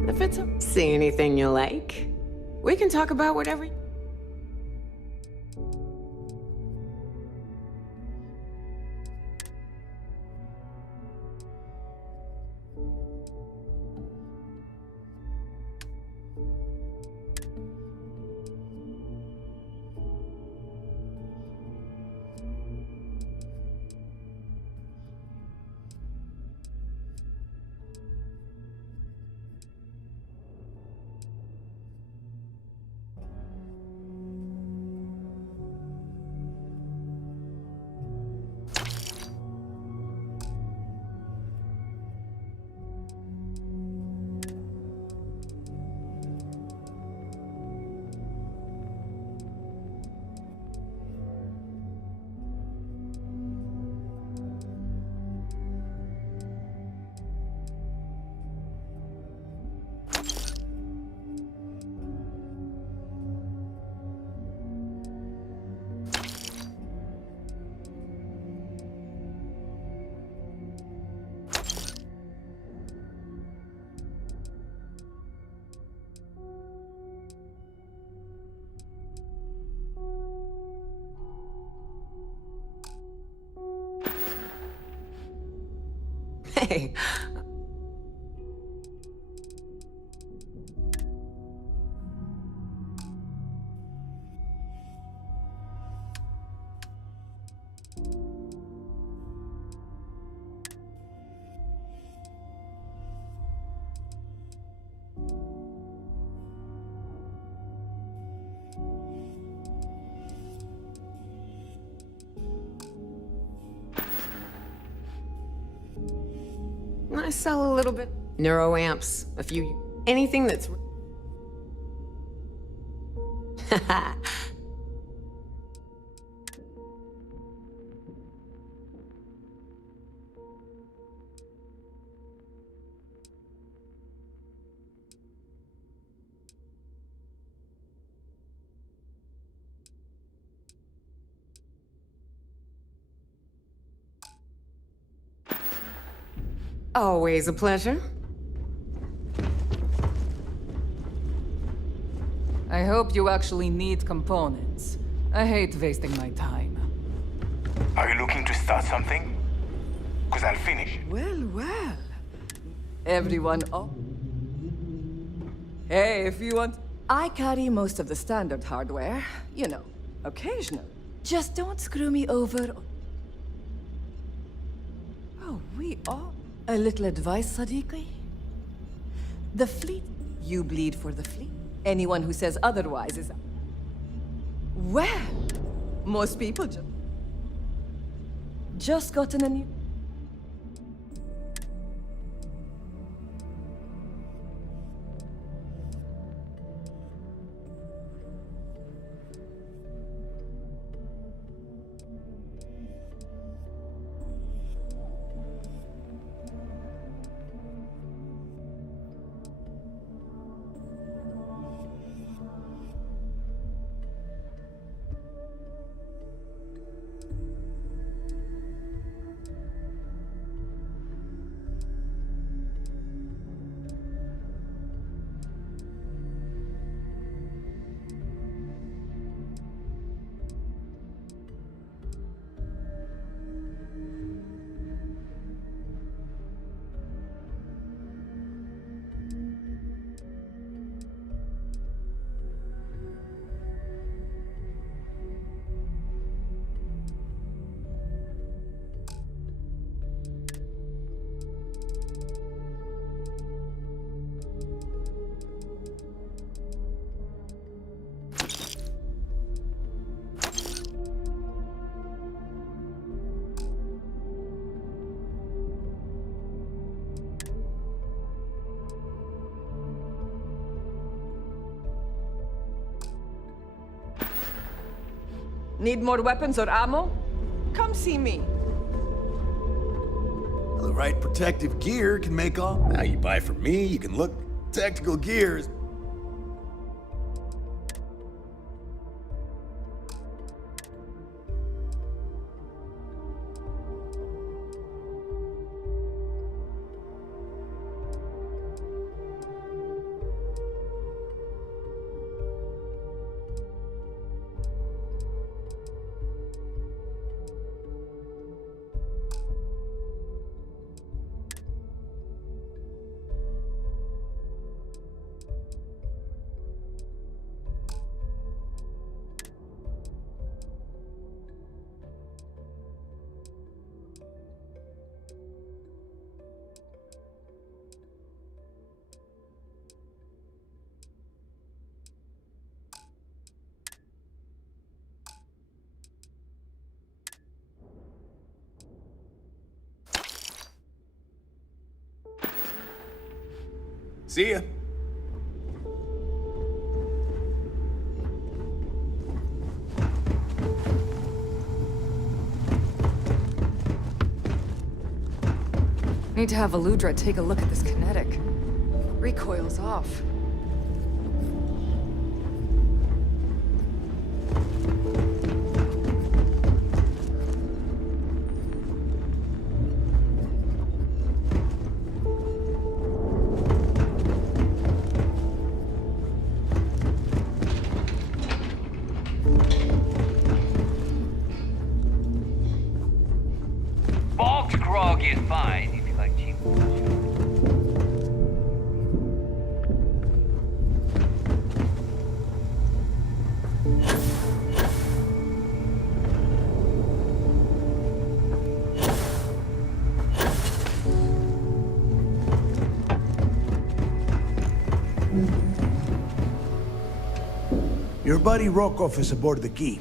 If it's see anything you like, we can talk about whatever. Hey. I sell a little bit. Neuroamps, a few. Anything that's. Always a pleasure. I hope you actually need components. I hate wasting my time. Are you looking to start something? Because I'll finish it. Well. Everyone Hey, if you want... I carry most of the standard hardware. You know, Occasional. Just don't screw me over. Oh, we are. A little advice, Sadiqi? The fleet. You bleed for the fleet. Anyone who says otherwise is... Well, most people just gotten a new... Need more weapons or ammo? Come see me. The right protective gear can make all... Now you buy from me, you can look... Tactical gears. See ya. Need to have Aludra take a look at this kinetic. Recoil's off. Box grog is fine if you like cheap. Your buddy Rokov is aboard the Key.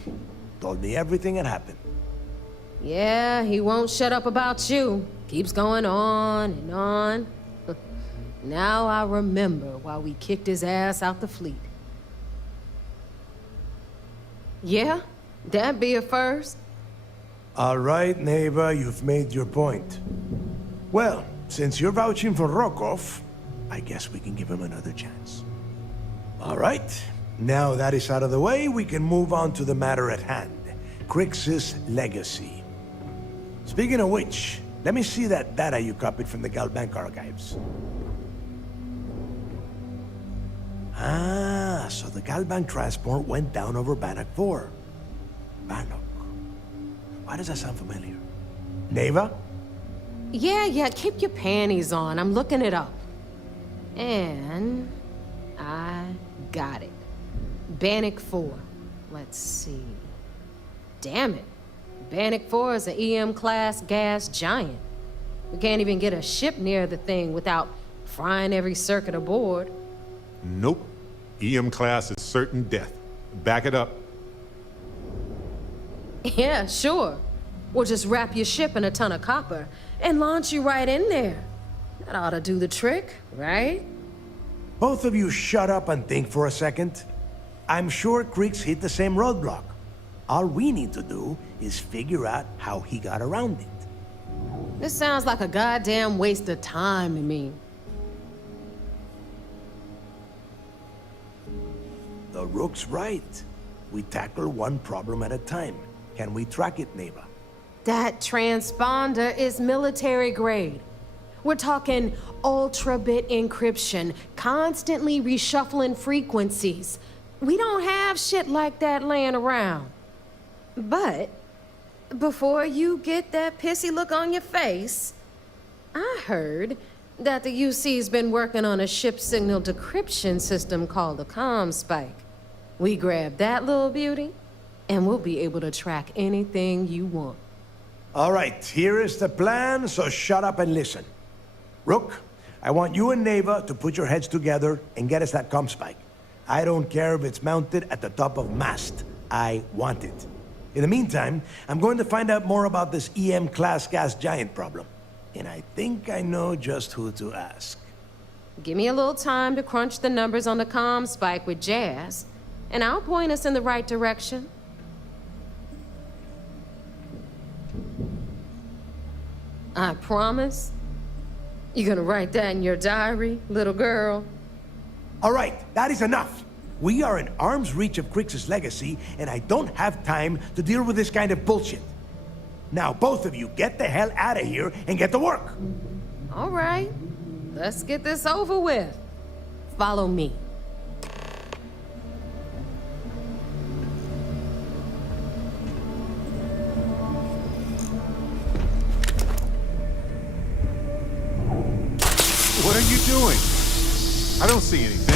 Told me everything that happened. Yeah, he won't shut up about you. Keeps going on and on. Now I remember why we kicked his ass out the fleet. Yeah, that'd be a first. All right, neighbor, you've made your point. Well, since you're vouching for Rokov, I guess we can give him another chance. All right, now that is out of the way, we can move on to the matter at hand. Crix's legacy. Speaking of which, let me see that data you copied from the Galbank archives. Ah, so the Galbank transport went down over Bannock 4. Bannock. Why does that sound familiar? Neva? Yeah, keep your panties on. I'm looking it up. And I got it. Bannock 4. Let's see. Damn it. Bannock 4 is an EM-class gas giant. We can't even get a ship near the thing without frying every circuit aboard. Nope. EM class is certain death. Back it up. Yeah, sure. We'll just wrap your ship in a ton of copper and launch you right in there. That ought to do the trick, right? Both of you shut up and think for a second. I'm sure Creeks hit the same roadblock. All we need to do is figure out how he got around it. This sounds like a goddamn waste of time to me. The Rook's right. We tackle one problem at a time. Can we track it, neighbor? That transponder is military grade. We're talking ultra-bit encryption, constantly reshuffling frequencies. We don't have shit like that laying around. But before you get that pissy look on your face, I heard that the UC's been working on a ship signal decryption system called the CommSpike. We grab that little beauty, and we'll be able to track anything you want. All right, here is the plan, so shut up and listen. Rook, I want you and Neva to put your heads together and get us that CommSpike. I don't care if it's mounted at the top of mast. I want it. In the meantime, I'm going to find out more about this EM-class gas giant problem. And I think I know just who to ask. Give me a little time to crunch the numbers on the CommSpike with Jazz, and I'll point us in the right direction. I promise. You gonna write that in your diary, little girl? All right, that is enough. We are in arm's reach of Creeks' legacy, and I don't have time to deal with this kind of bullshit. Now, both of you, get the hell out of here and get to work. All right, let's get this over with. Follow me. What are you doing? I don't see anything.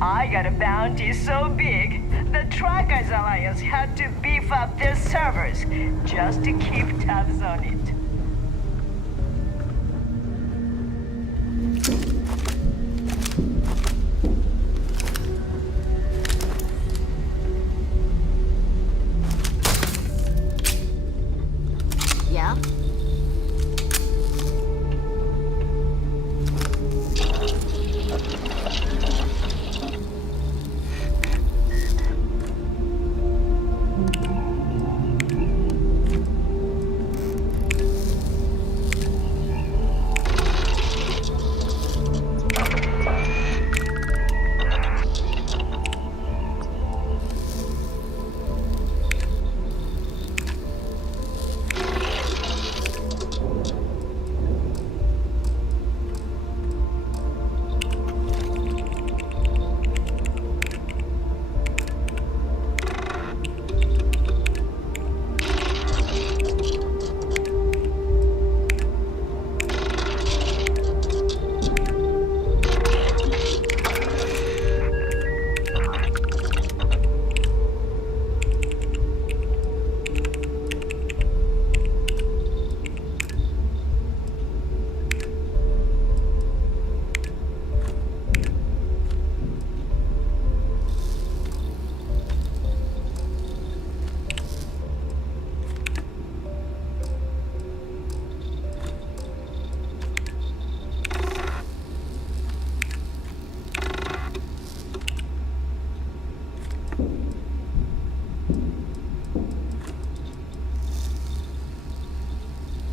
I got a bounty so big, the Trackers Alliance had to beef up their servers just to keep tabs on it. Yeah?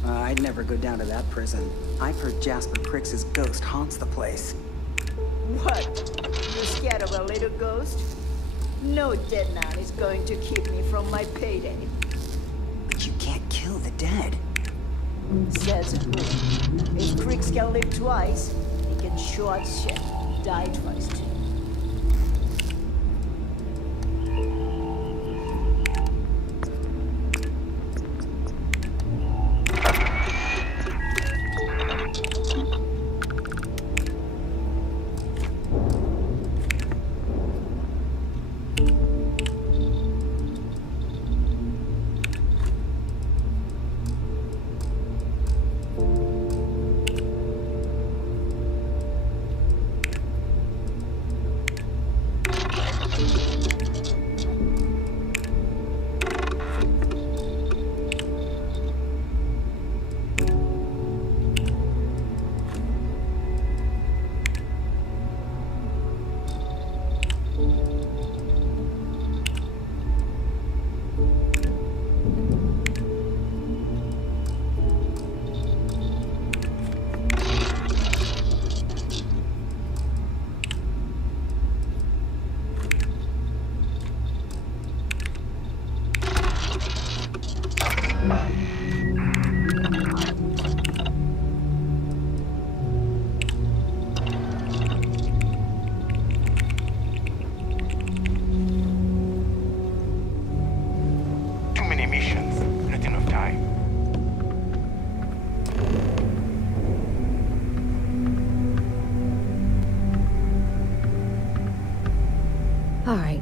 I'd never go down to that prison. I've heard Jasper Cricks's ghost haunts the place. What? You scared of a little ghost? No dead man is going to keep me from my payday. But you can't kill the dead. Says who? If Cricks can live twice, he can sure as shit die twice too. All right,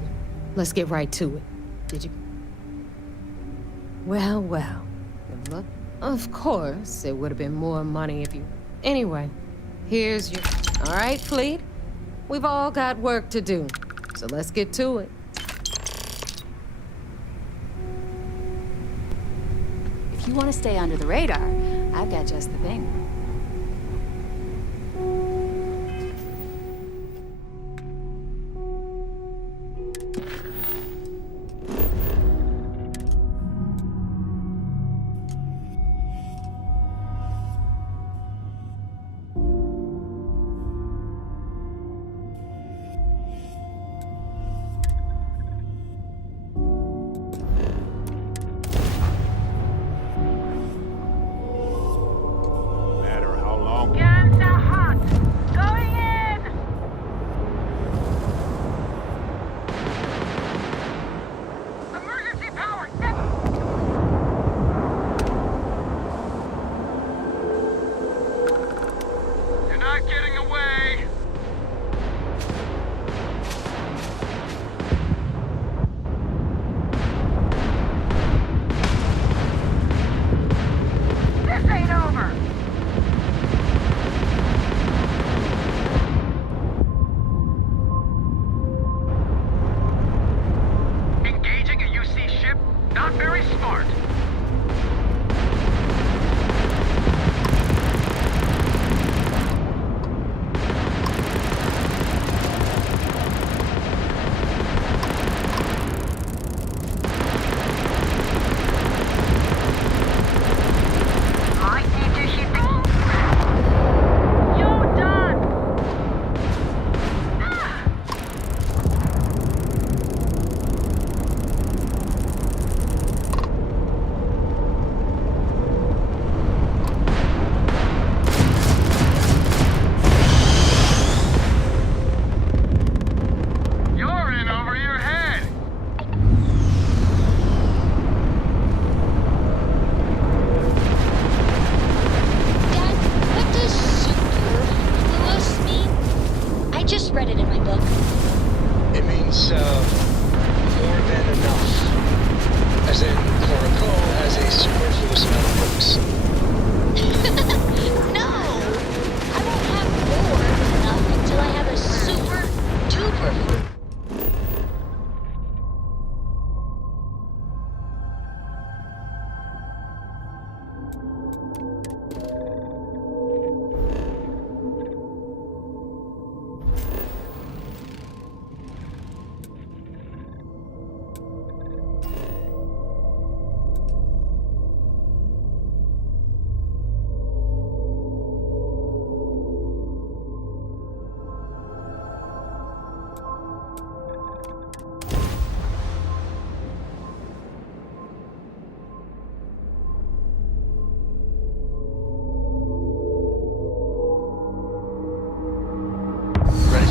let's get right to it. Did you... Well, well. Good luck. Of course, it would have been more money if you... Anyway, here's your... All right, Fleet. We've all got work to do, so let's get to it. If you want to stay under the radar, I've got just the thing.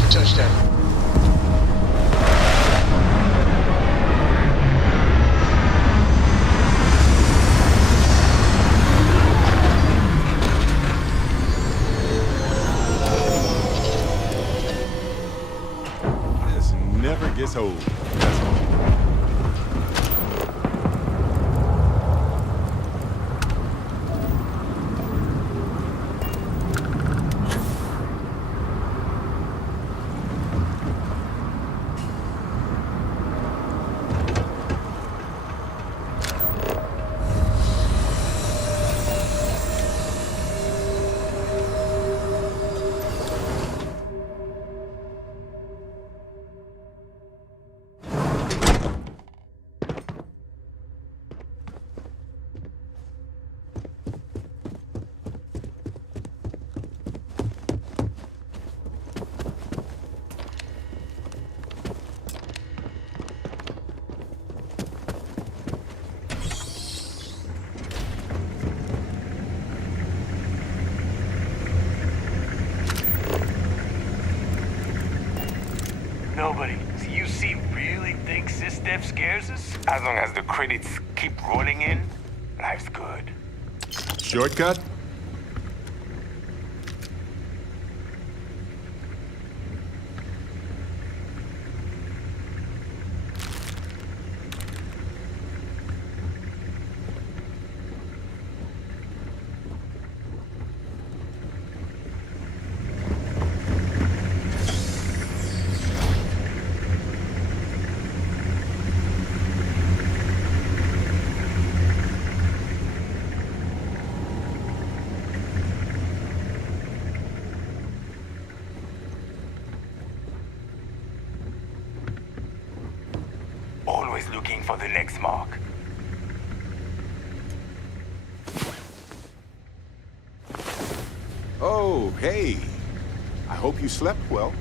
Touchdown. This never gets old. That's all. Nobody. So you really think SysDef scares us? As long as the credits keep rolling in, life's good. Shortcut? looking for the next mark. Oh, hey. I hope you slept well.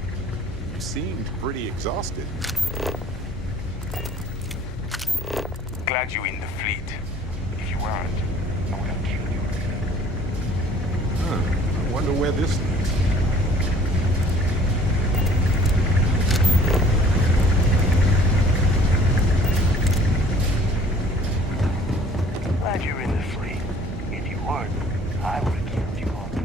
You seemed pretty exhausted. Glad you're in the fleet. If you weren't, I would have killed you. I wonder where this leads. Glad you're in the fleet. If you weren't, I would have killed you already.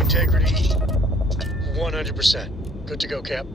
Integrity, 100%. Good to go, Cap.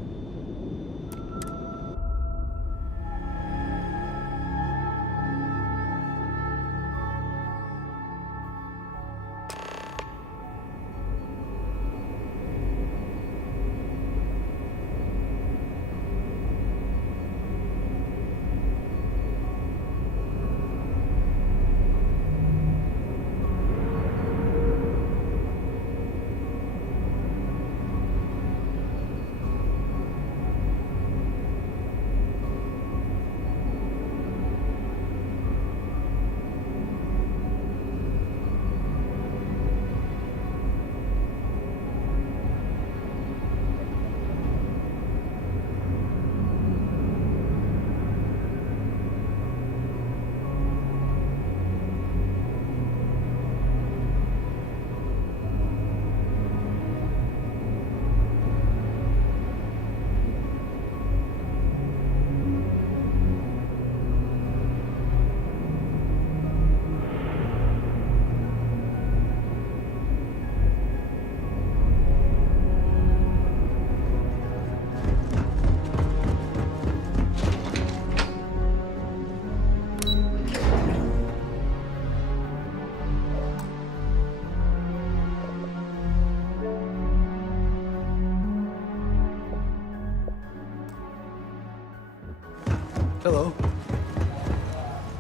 Hello.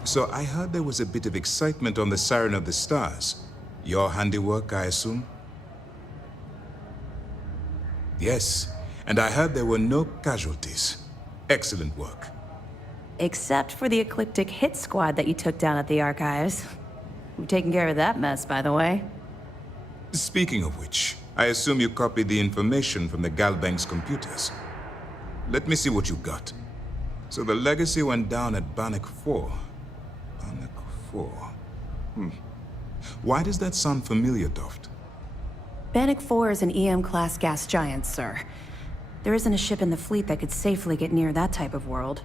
So I heard there was a bit of excitement on the Siren of the Stars. Your handiwork, I assume? Yes, and I heard there were no casualties. Excellent work. Except for the eclectic hit squad that you took down at the archives. We've taken care of that mess, by the way. Speaking of which, I assume you copied the information from the Galbank's computers. Let me see what you got. So the legacy went down at Bannock 4. Bannock 4. Why does that sound familiar, Toft? Bannock 4 is an EM-class gas giant, sir. There isn't a ship in the fleet that could safely get near that type of world.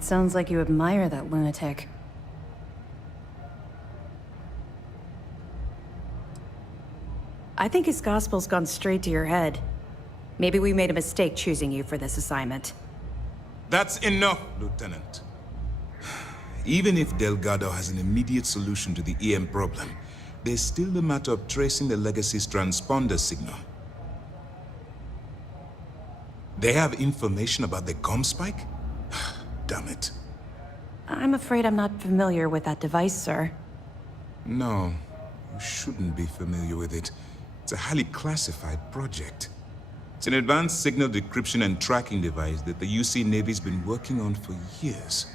It sounds like you admire that lunatic. I think his gospel's gone straight to your head. Maybe we made a mistake choosing you for this assignment. That's enough, Lieutenant. Even if Delgado has an immediate solution to the EM problem, there's still the matter of tracing the Legacy's transponder signal. They have information about the comm spike? Damn it. I'm afraid I'm not familiar with that device, sir. No, you shouldn't be familiar with it. It's a highly classified project. It's an advanced signal decryption and tracking device that the UC Navy's been working on for years.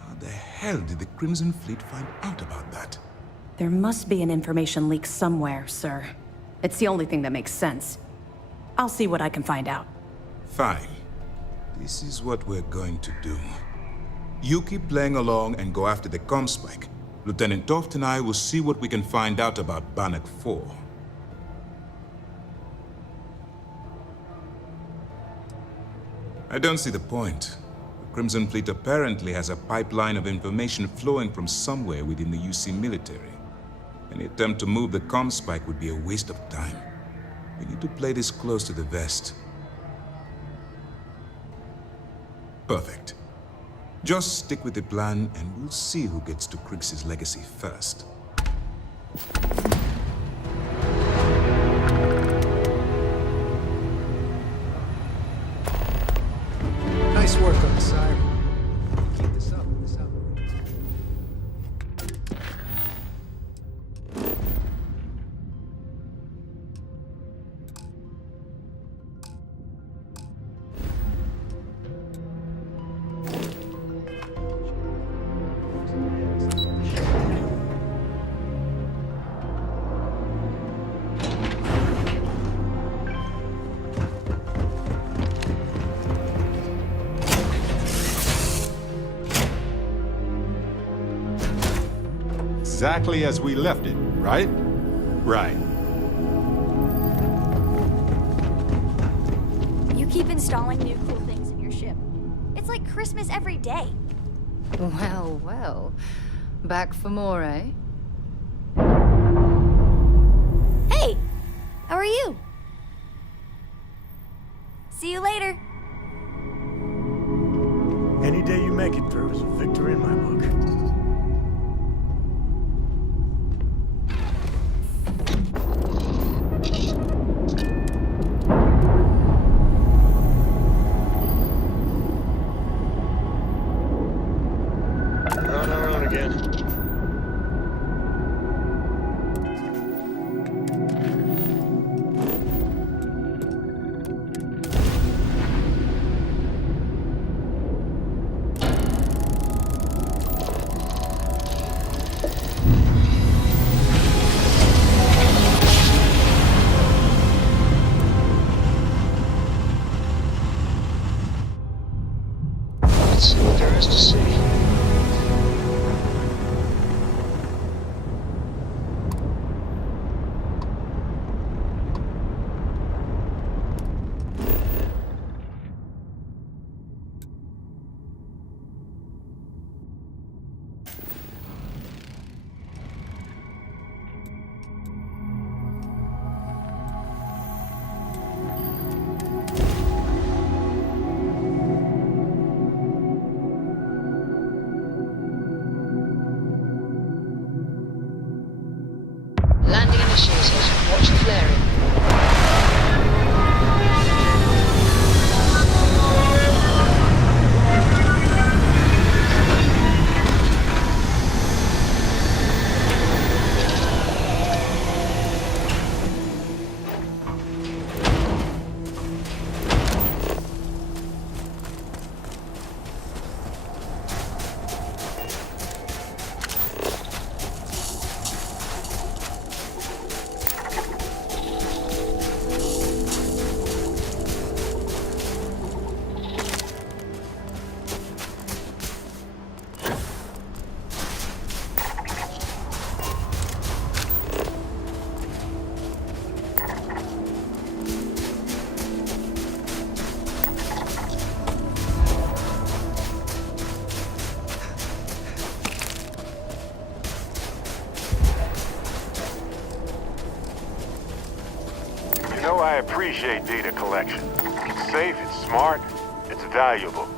How the hell did the Crimson Fleet find out about that? There must be an information leak somewhere, sir. It's the only thing that makes sense. I'll see what I can find out. Fine. This is what we're going to do. You keep playing along and go after the comm spike. Lieutenant Toft and I will see what we can find out about Bannock 4. I don't see the point. The Crimson Fleet apparently has a pipeline of information flowing from somewhere within the UC military. Any attempt to move the comm spike would be a waste of time. We need to play this close to the vest. Perfect. Just stick with the plan and we'll see who gets to Krix's legacy first. Nice work on the siren. Keep this up, this up. Exactly as we left it, right? Right. You keep installing new cool things in your ship. It's like Christmas every day. Well, well. Back for more, eh? Hey! How are you? See you later. Any day you make it through is a victory in my book. On our own again. know I appreciate data collection. It's safe, it's smart, it's valuable.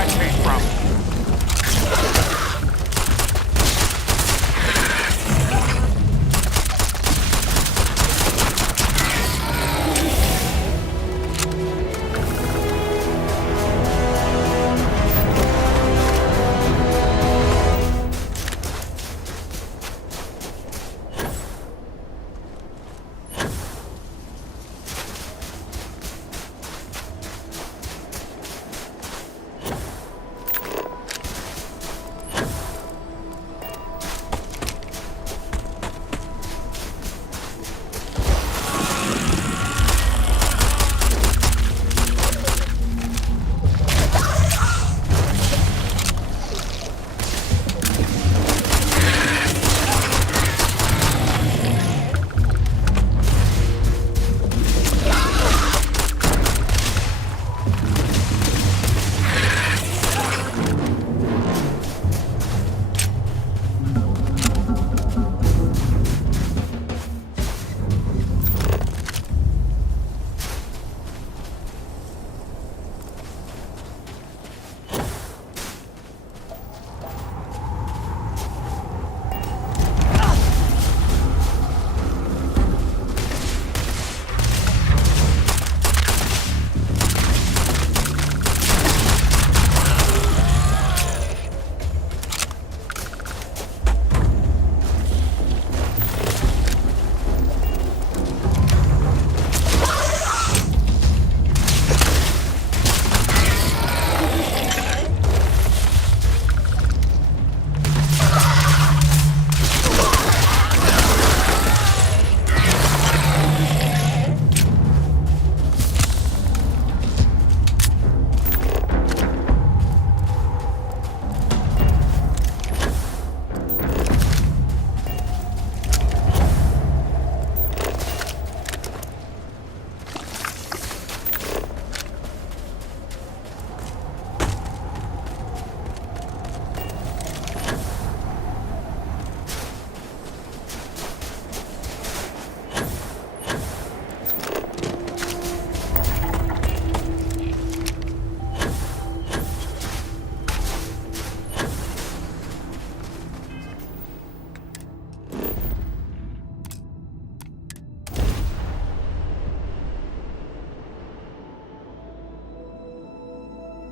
that came from?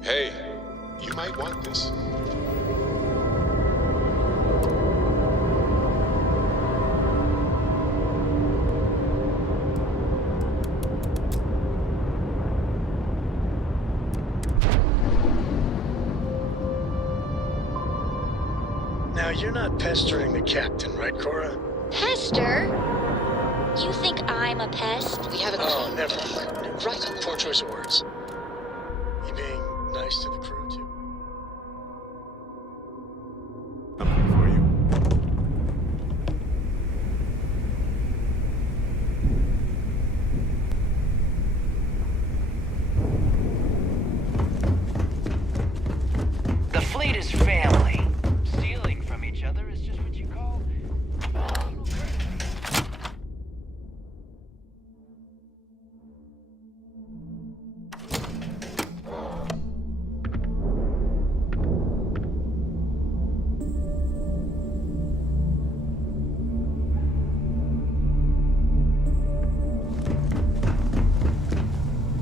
Hey, you might want this. Now, you're not pestering the captain, right, Cora? Pester? You think I'm a pest? We have a Oh, never mind. Right. Poor choice of words. You being nice to the crew, too? Something for you. The fleet is family. Stealing from each other is just what you call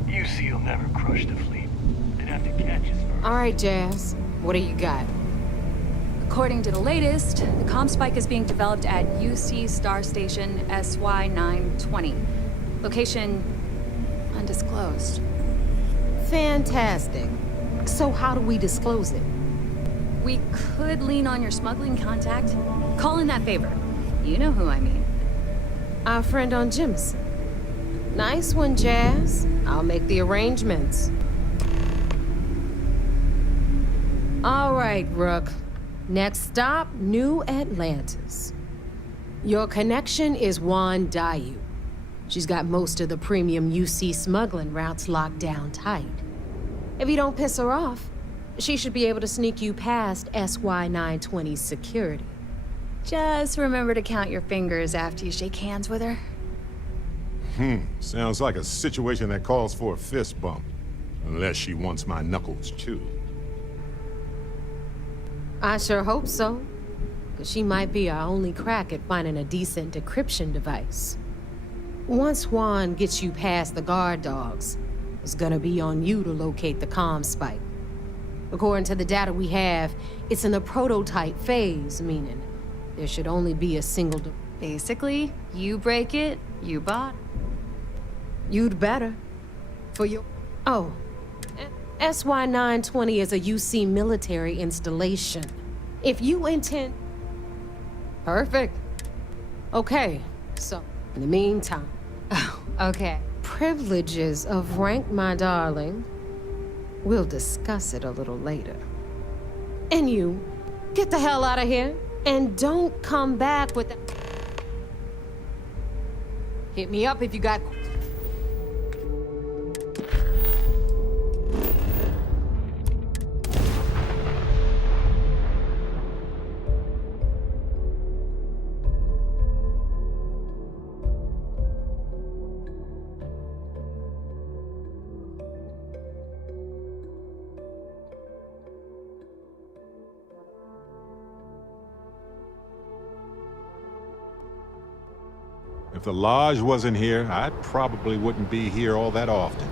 UC will never crush the fleet. They'd have to catch us first. All right, Jazz. What do you got? According to the latest, the comm spike is being developed at UC Star Station SY-920. Location undisclosed. Fantastic. So how do we disclose it? We could lean on your smuggling contact. Call in that favor. You know who I mean. Our friend on Jimson. Nice one, Jazz. I'll make the arrangements. All right, Rook. Next stop, New Atlantis. Your connection is Juan Dayu. She's got most of the premium UC smuggling routes locked down tight. If you don't piss her off, she should be able to sneak you past SY-920's security. Just remember to count your fingers after you shake hands with her. Sounds like a situation that calls for a fist bump. Unless she wants my knuckles, too. I sure hope so. Because she might be our only crack at finding a decent decryption device. Once Juan gets you past the guard dogs, it's gonna be on you to locate the comm spike. According to the data we have, it's in the prototype phase, meaning there should only be a single... Basically, you break it, you bought. You'd better. For your... Oh. SY-920 is a UC military installation. If you intend... Perfect. Okay, so, in the meantime... Oh, okay. Privileges of rank, my darling. We'll discuss it a little later. And you, get the hell out of here, and don't come back with that... Hit me up if you got... If the Lodge wasn't here, I probably wouldn't be here all that often.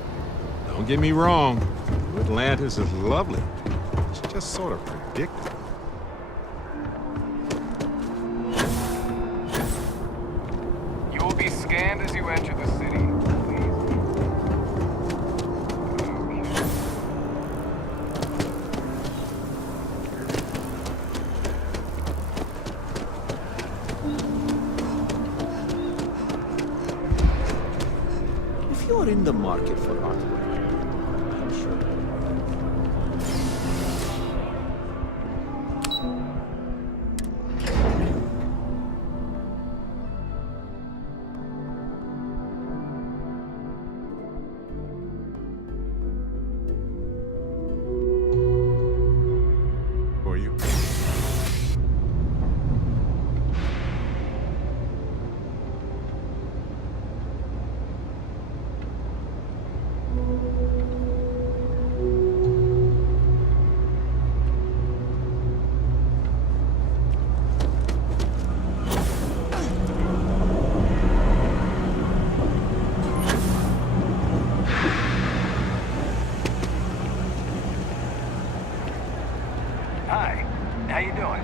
Don't get me wrong, Atlantis is lovely. It's just sort of predictable. You will be scanned as you enter the city. If you're in the market for artwork, I'm sure. For you. Hi, how you doing?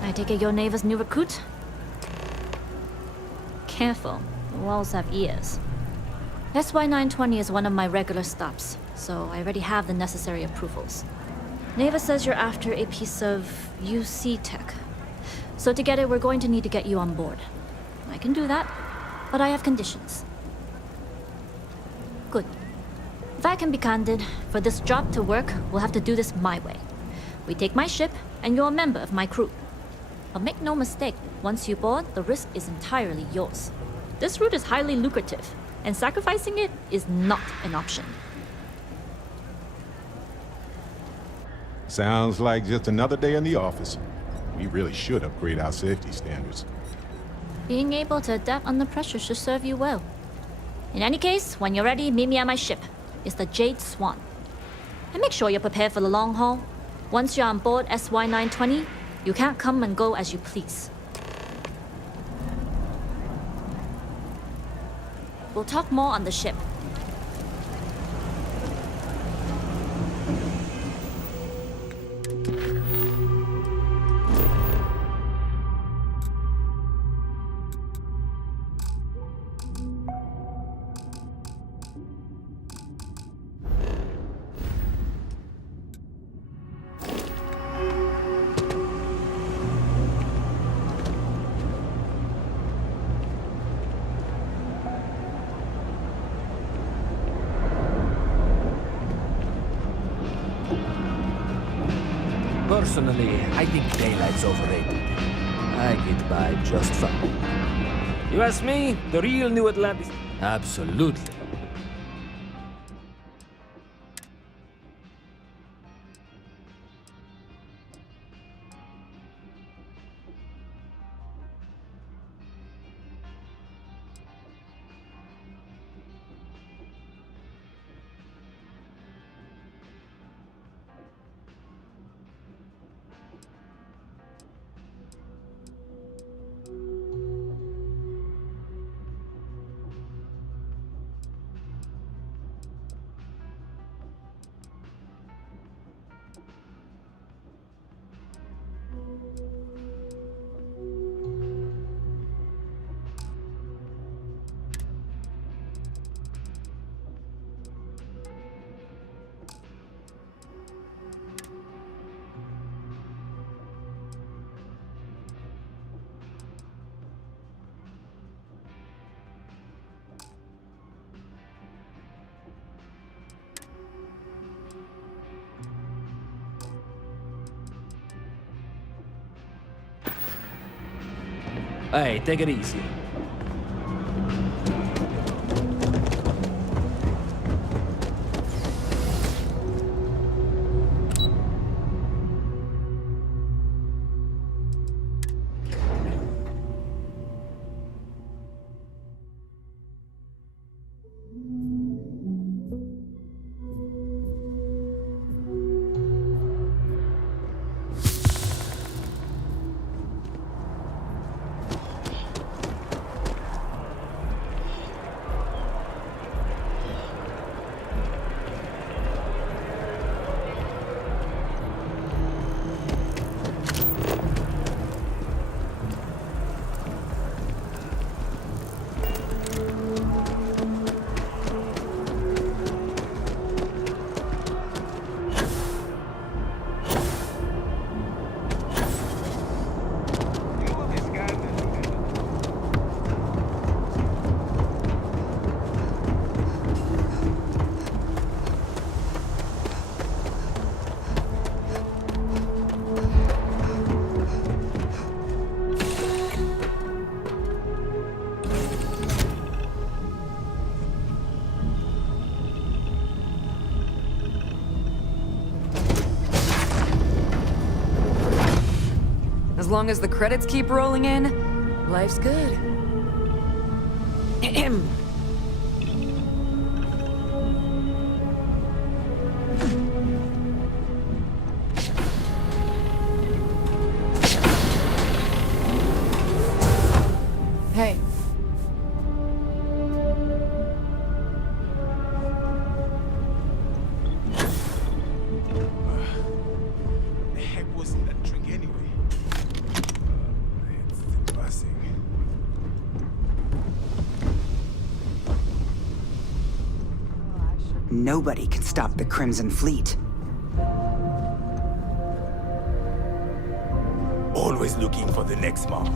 I take it your neighbor's new recruit? Careful, the walls have ears. SY-920 is one of my regular stops, so I already have the necessary approvals. Neva says you're after a piece of UC tech. So to get it, we're going to need to get you on board. I can do that, but I have conditions. Good. If I can be candid, for this job to work, we'll have to do this my way. We take my ship, and you're a member of my crew. But make no mistake, once you board, the risk is entirely yours. This route is highly lucrative, and sacrificing it is not an option. Sounds like just another day in the office. We really should upgrade our safety standards. Being able to adapt under pressure should serve you well. In any case, when you're ready, meet me at my ship. It's the Jade Swan. And make sure you're prepared for the long haul. Once you're on board SY-920, you can't come and go as you please. We'll talk more on the ship. Personally, I think daylight's overrated. I get by just fine. You ask me, the real New Atlantis? Absolutely. Hey, take it easy. As long as the credits keep rolling in, life's good. Hey. The heck wasn't that drink anyway? It's buzzing. Nobody can stop the Crimson Fleet. Always looking for the next mark.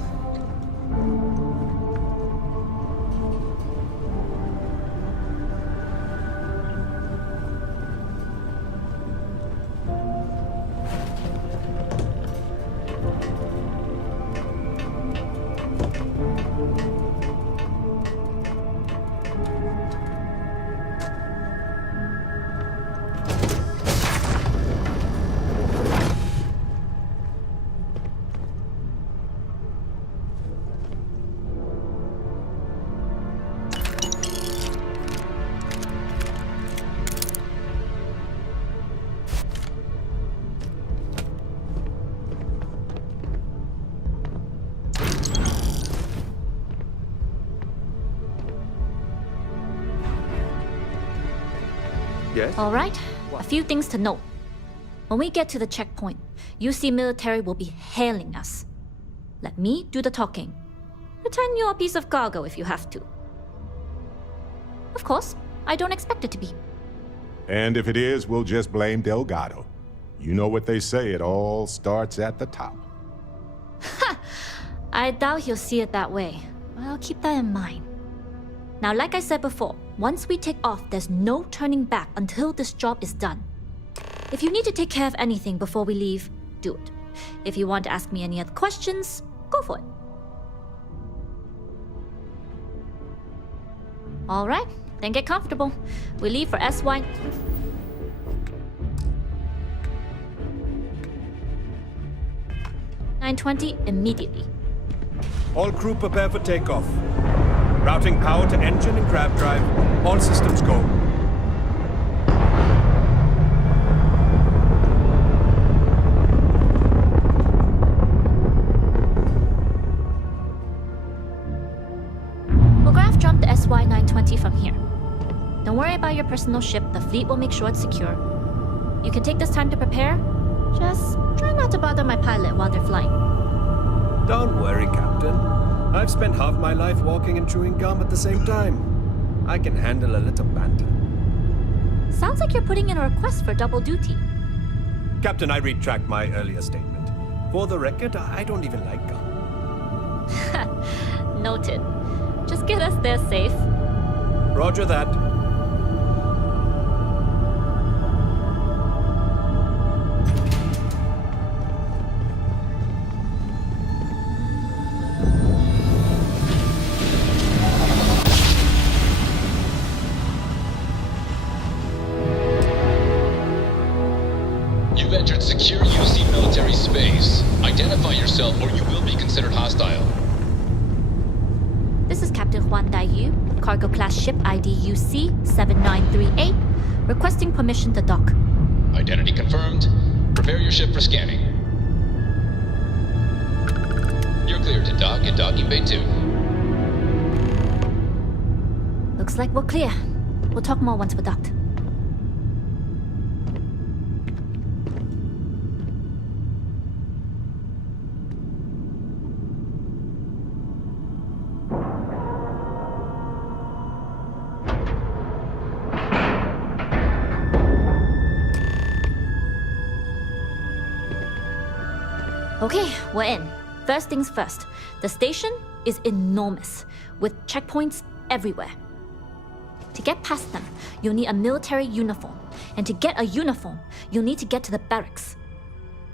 Yes? All right. A few things to note. When we get to the checkpoint, UC military will be hailing us. Let me do the talking. Pretend you're a piece of cargo if you have to. Of course, I don't expect it to be. And if it is, we'll just blame Delgado. You know what they say, it all starts at the top. Ha! I doubt he'll see it that way. I'll keep that in mind. Now, like I said before, once we take off, there's no turning back until this job is done. If you need to take care of anything before we leave, do it. If you want to ask me any other questions, go for it. All right, then get comfortable. We leave for SY. $920 immediately. All crew prepare for takeoff. Routing power to engine and grav drive. All systems go. We'll grav jump the SY-920 from here. Don't worry about your personal ship. The fleet will make sure it's secure. You can take this time to prepare. Just try not to bother my pilot while they're flying. Don't worry, Captain. I've spent half my life walking and chewing gum at the same time. I can handle a little banter. Sounds like you're putting in a request for double duty. Captain, I retract my earlier statement. For the record, I don't even like gum. Noted. Just get us there safe. Roger that. You've entered secure UC military space. Identify yourself or you will be considered hostile. This is Captain Huan Daiyu, cargo class ship ID UC-7938, requesting permission to dock. Identity confirmed. Prepare your ship for scanning. You're cleared to dock at docking bay 2. Looks like we're clear. We'll talk more once we're docked. Okay, we're in. First things first. The station is enormous, with checkpoints everywhere. To get past them, you'll need a military uniform. And to get a uniform, you'll need to get to the barracks.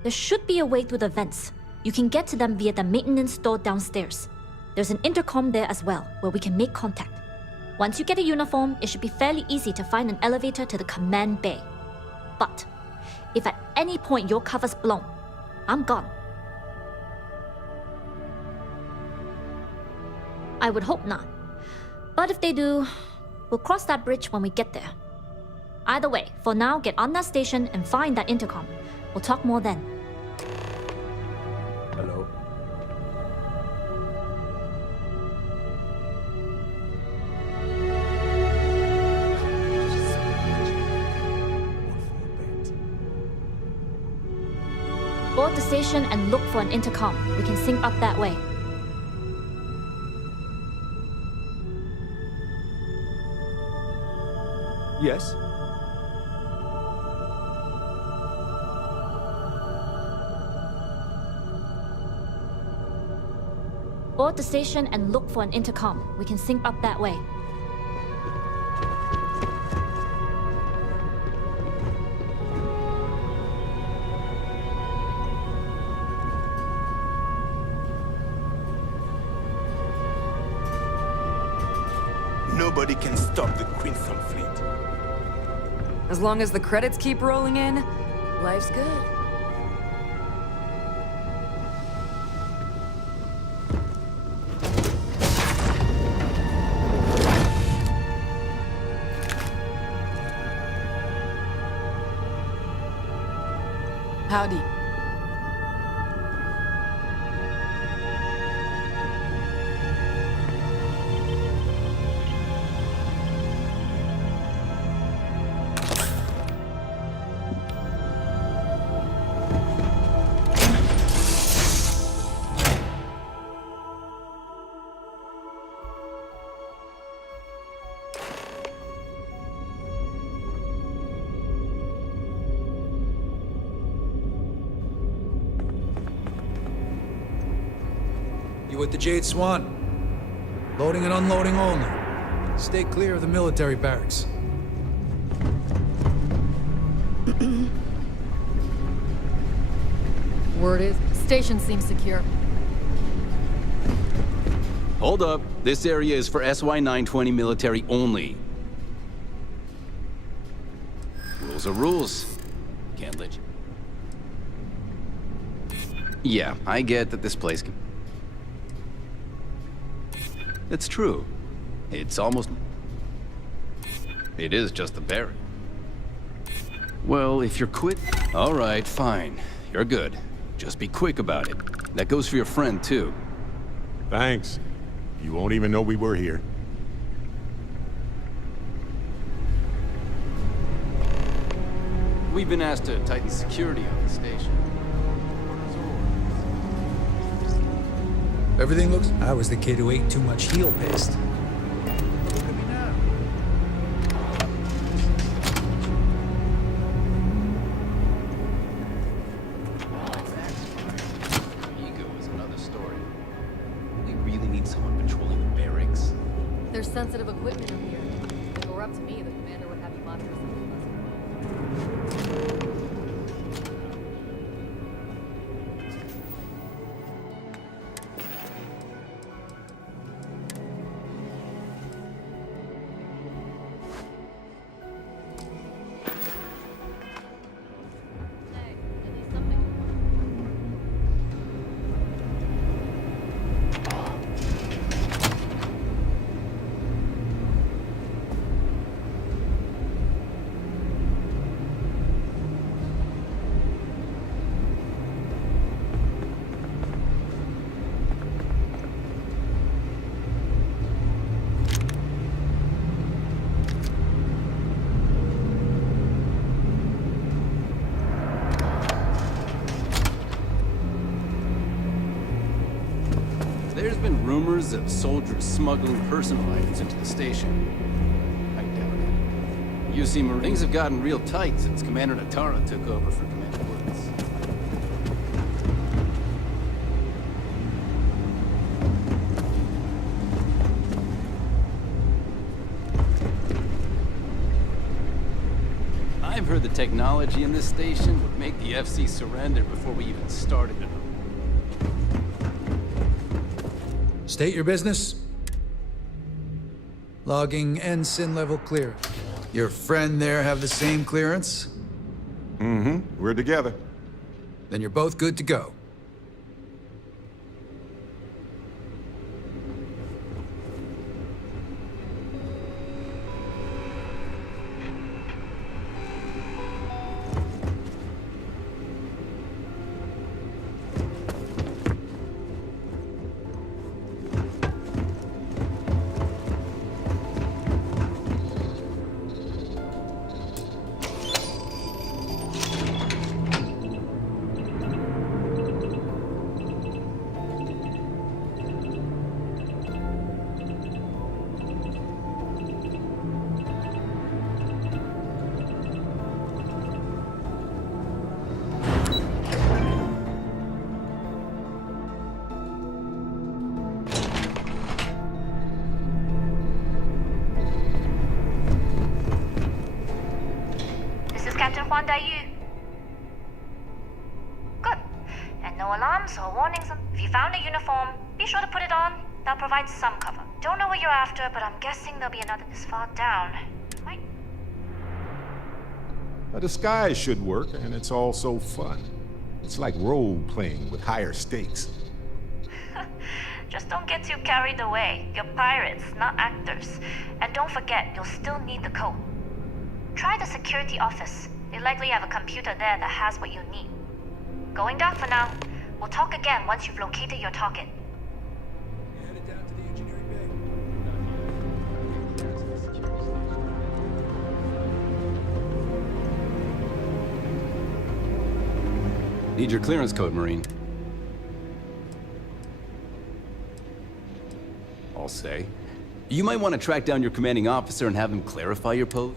There should be a way through the vents. You can get to them via the maintenance store downstairs. There's an intercom there as well, where we can make contact. Once you get a uniform, it should be fairly easy to find an elevator to the command bay. But if at any point your cover's blown, I'm gone. I would hope not. But if they do, we'll cross that bridge when we get there. Either way, for now, get on that station and find that intercom. We'll talk more then. Hello. Board the station and look for an intercom. We can sync up that way. Yes? Board the station and look for an intercom. We can sync up that way. Nobody can stop the Crimson Fleet. As long as the credits keep rolling in, life's good. Howdy. You with the Jade Swan? Loading and unloading only. Stay clear of the military barracks. Word is, station seems secure. Hold up. This area is for SY-920 military only. Rules are rules. Can't let you... Yeah, I get that this place can... It's true. It's almost... It is just the barrier. Well, if you're quick... All right, fine. You're good. Just be quick about it. That goes for your friend, too. Thanks. You won't even know we were here. We've been asked to tighten security on the station. Everything looks... I was the kid who ate too much heel paste. Ego is another story. We really need someone patrolling the barracks. There's sensitive equipment in here. If it were up to me, the commander would have you monitor something less. There's been rumors of soldiers smuggling personal items into the station. I doubt it. You see, things have gotten real tight since Commander Natara took over for Commander Woods. I've heard the technology in this station would make the FC surrender before we even started it. State your business. Logging ensign level clear. Your friend there have the same clearance? Mm-hmm. We're together. Then you're both good to go. Captain Huan Daiyu. Good. And no alarms or warnings. If you found a uniform, be sure to put it on. That'll provide some cover. Don't know what you're after, but I'm guessing there'll be another this far down. Right? A disguise should work, and it's all so fun. It's like role-playing with higher stakes. Just don't get too carried away. You're pirates, not actors. And don't forget, you'll still need the code. Try the security office. They likely have a computer there that has what you need. Going dark for now. We'll talk again once you've located your target. Headed down to the engineering bay. Need your clearance code, Marine. I'll say. You might want to track down your commanding officer and have him clarify your pose.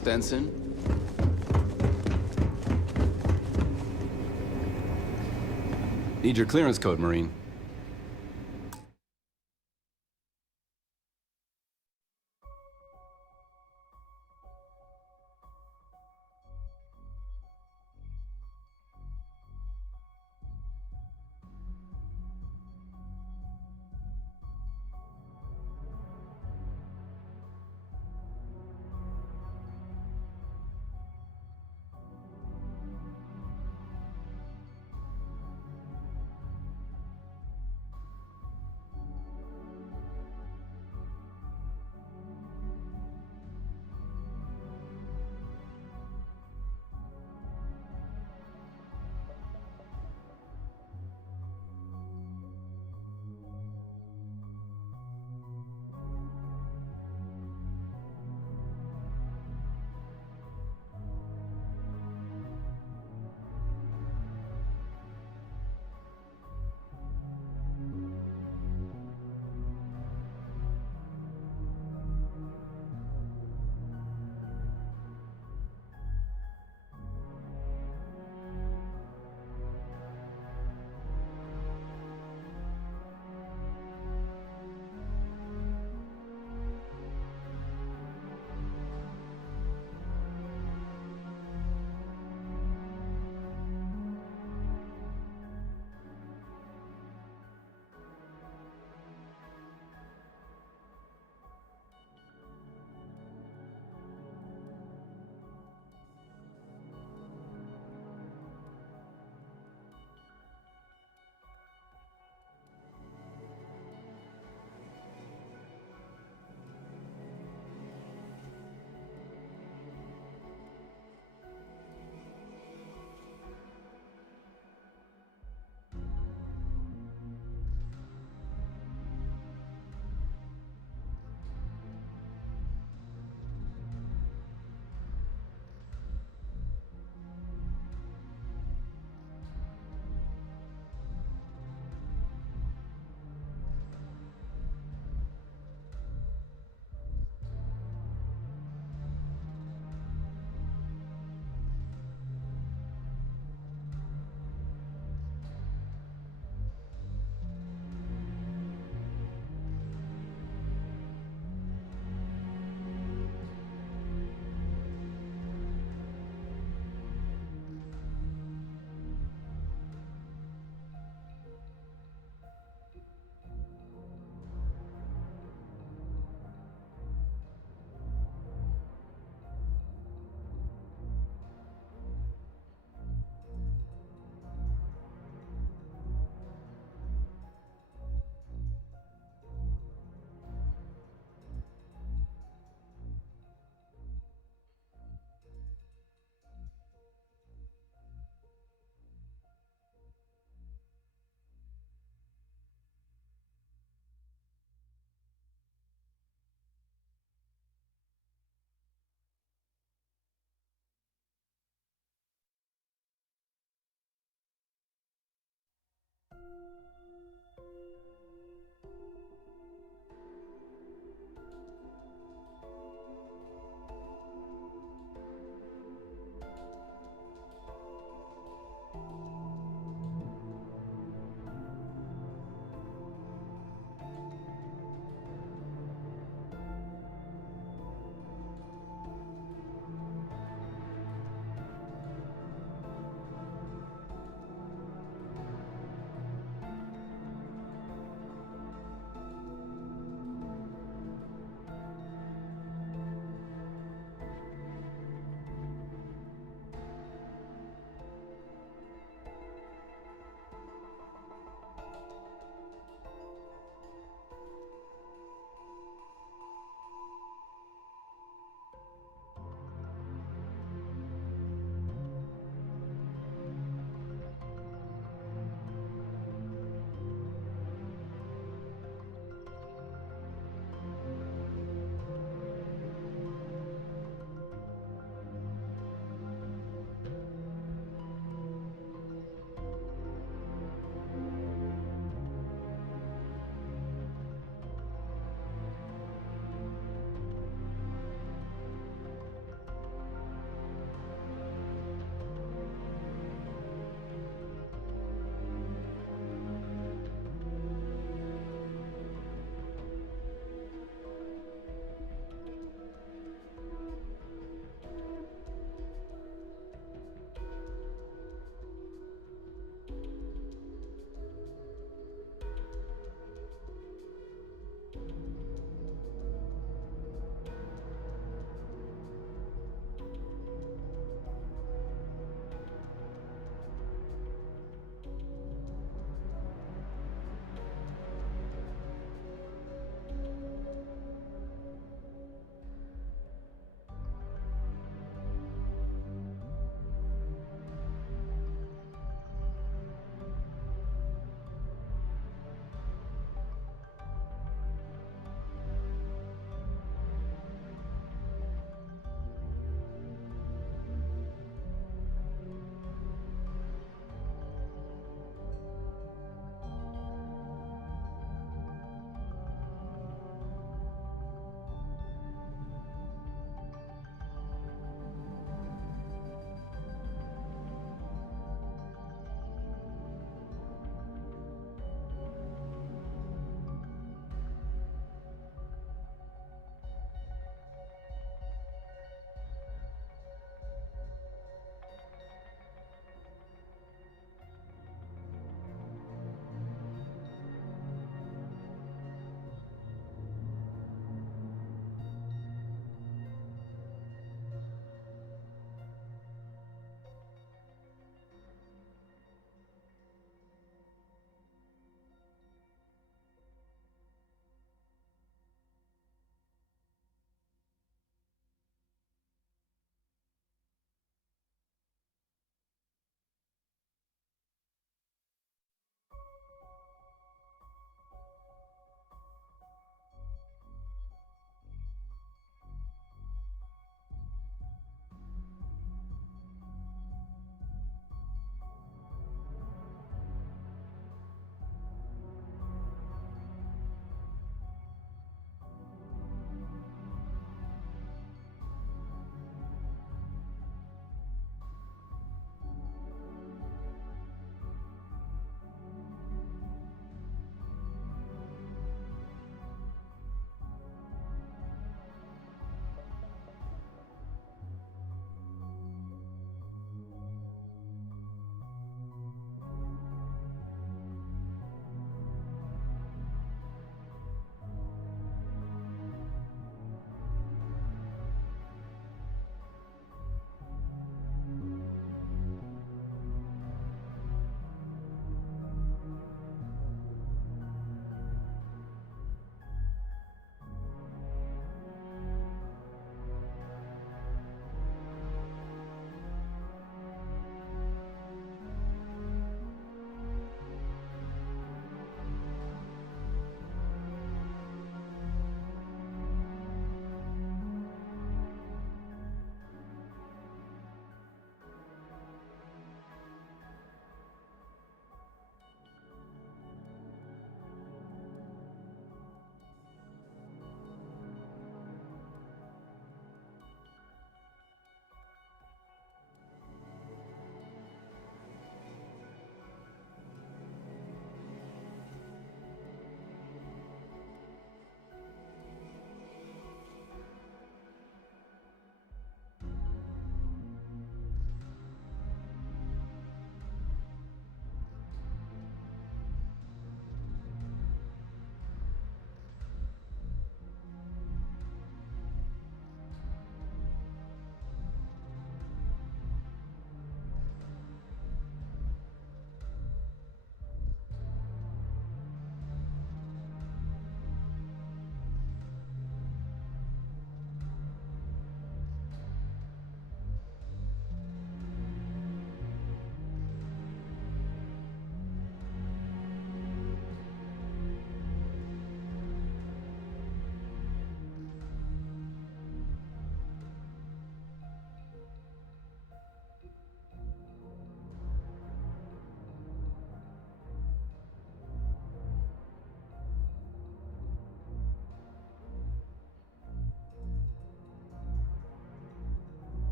Lost ensign? Need your clearance code, Marine.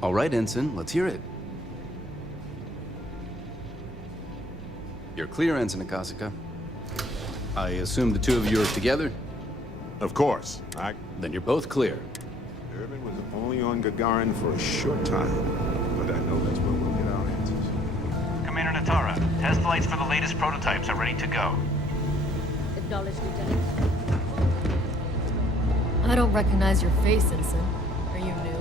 All right, Ensign, let's hear it. You're clear, Ensign Akasaka. I assume the two of you are together? Of course. Then you're both clear. Durbin was only on Gagarin for a short time, but I know that's where we'll get our answers. Commander Natara, test flights for the latest prototypes are ready to go. Acknowledged, Lieutenant. I don't recognize your face, Ensign. Are you new?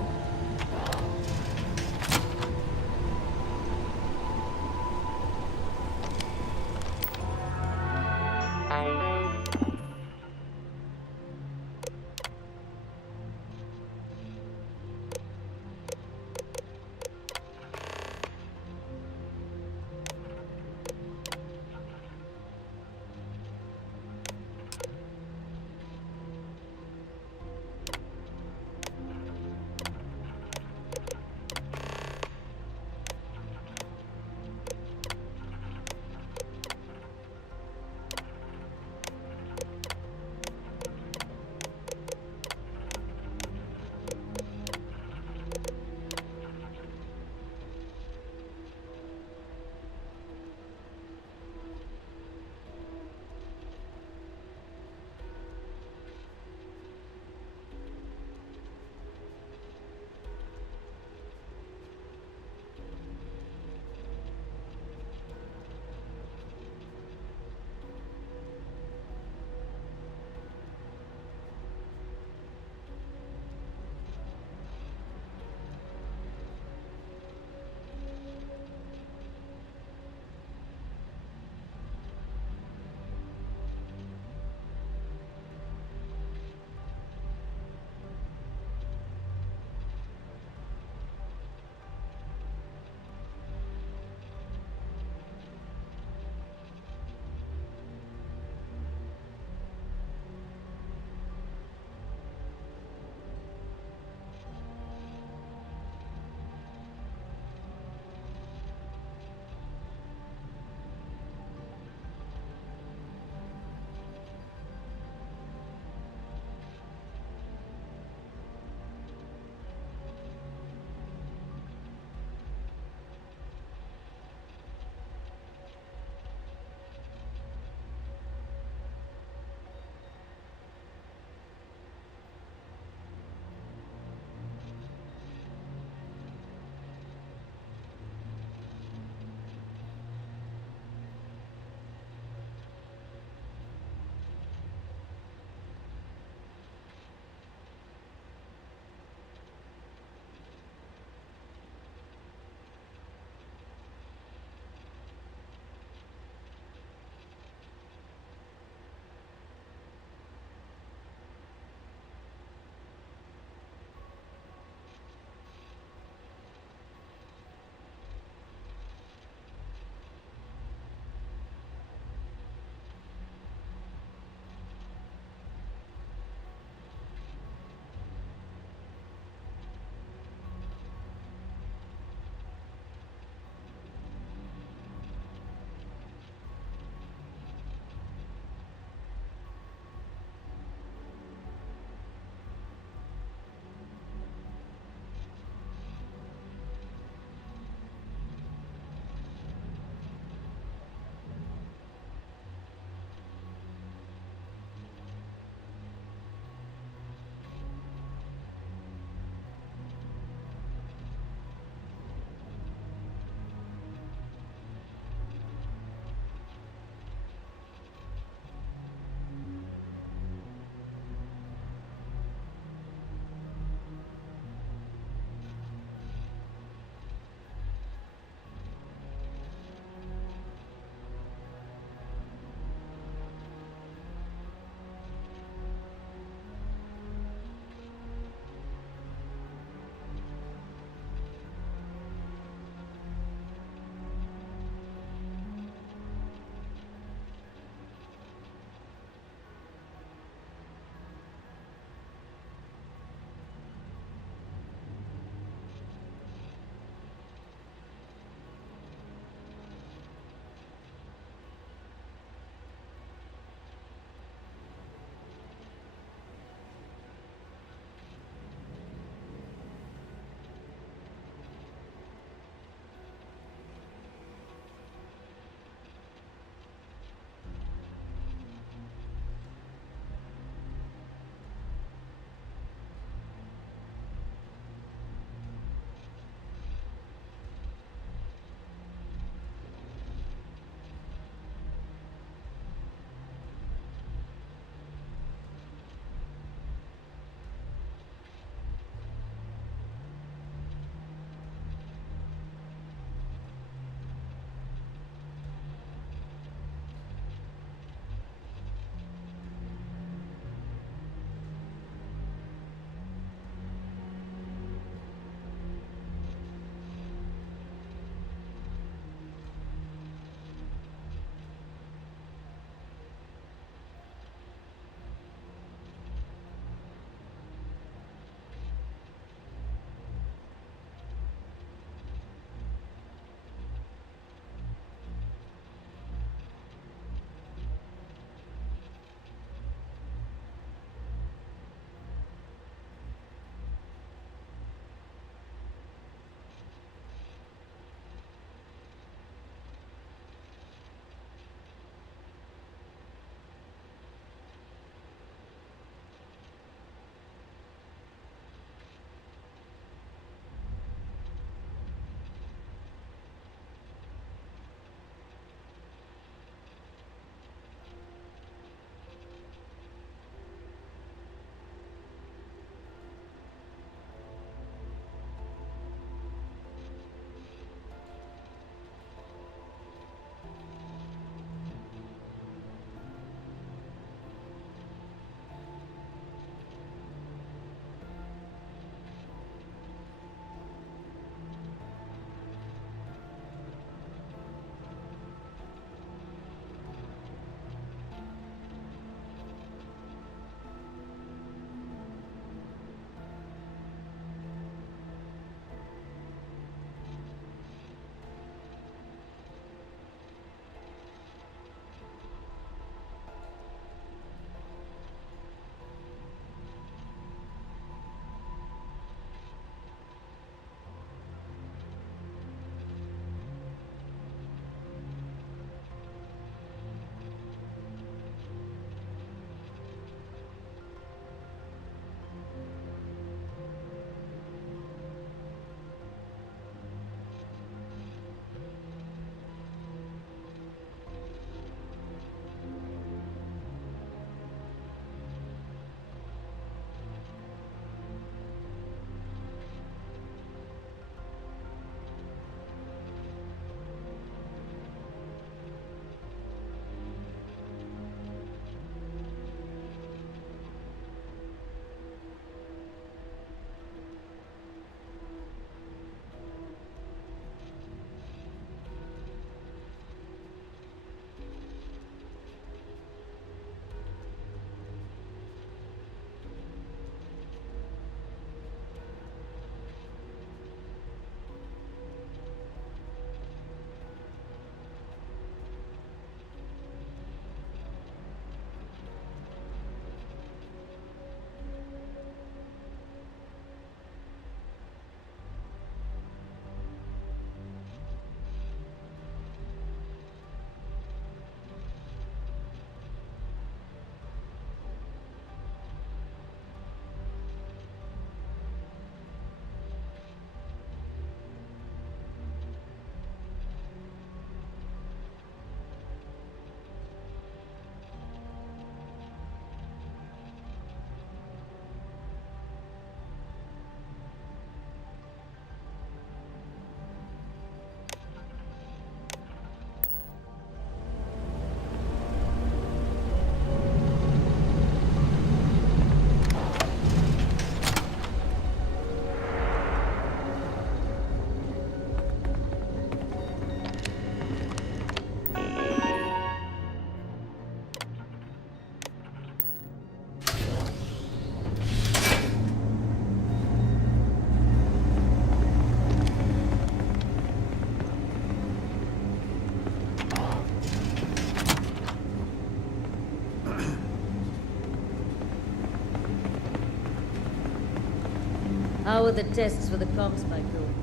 How are the tests for the comms spike going?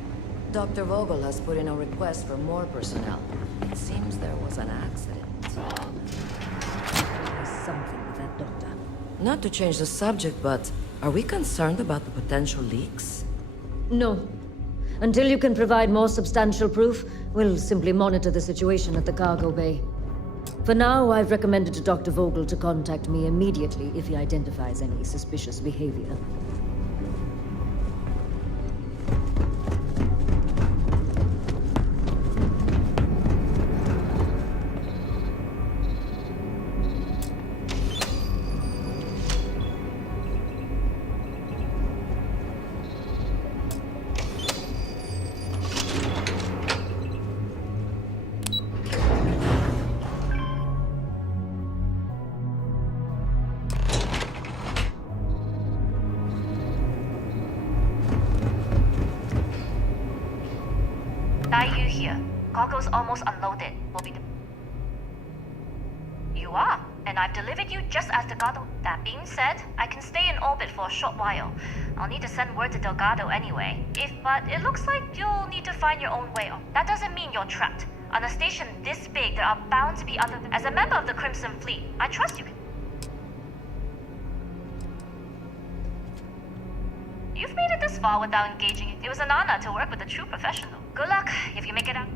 Dr. Vogel has put in a request for more personnel. It seems there was an accident. There's something with that doctor. Not to change the subject, but are we concerned about the potential leaks? No. Until you can provide more substantial proof, we'll simply monitor the situation at the cargo bay. For now, I've recommended to Dr. Vogel to contact me immediately if he identifies any suspicious behavior. Yu here. Cargo's almost unloaded. Will be You are, and I've delivered you just as Delgado. That being said, I can stay in orbit for a short while. I'll need to send word to Delgado anyway. But it looks like you'll need to find your own way. That doesn't mean you're trapped. On a station this big, there are bound to be other. As a member of the Crimson Fleet, I trust you can. You've made it this far without engaging. It was an honor to work with a true professional. Good luck if you make it out.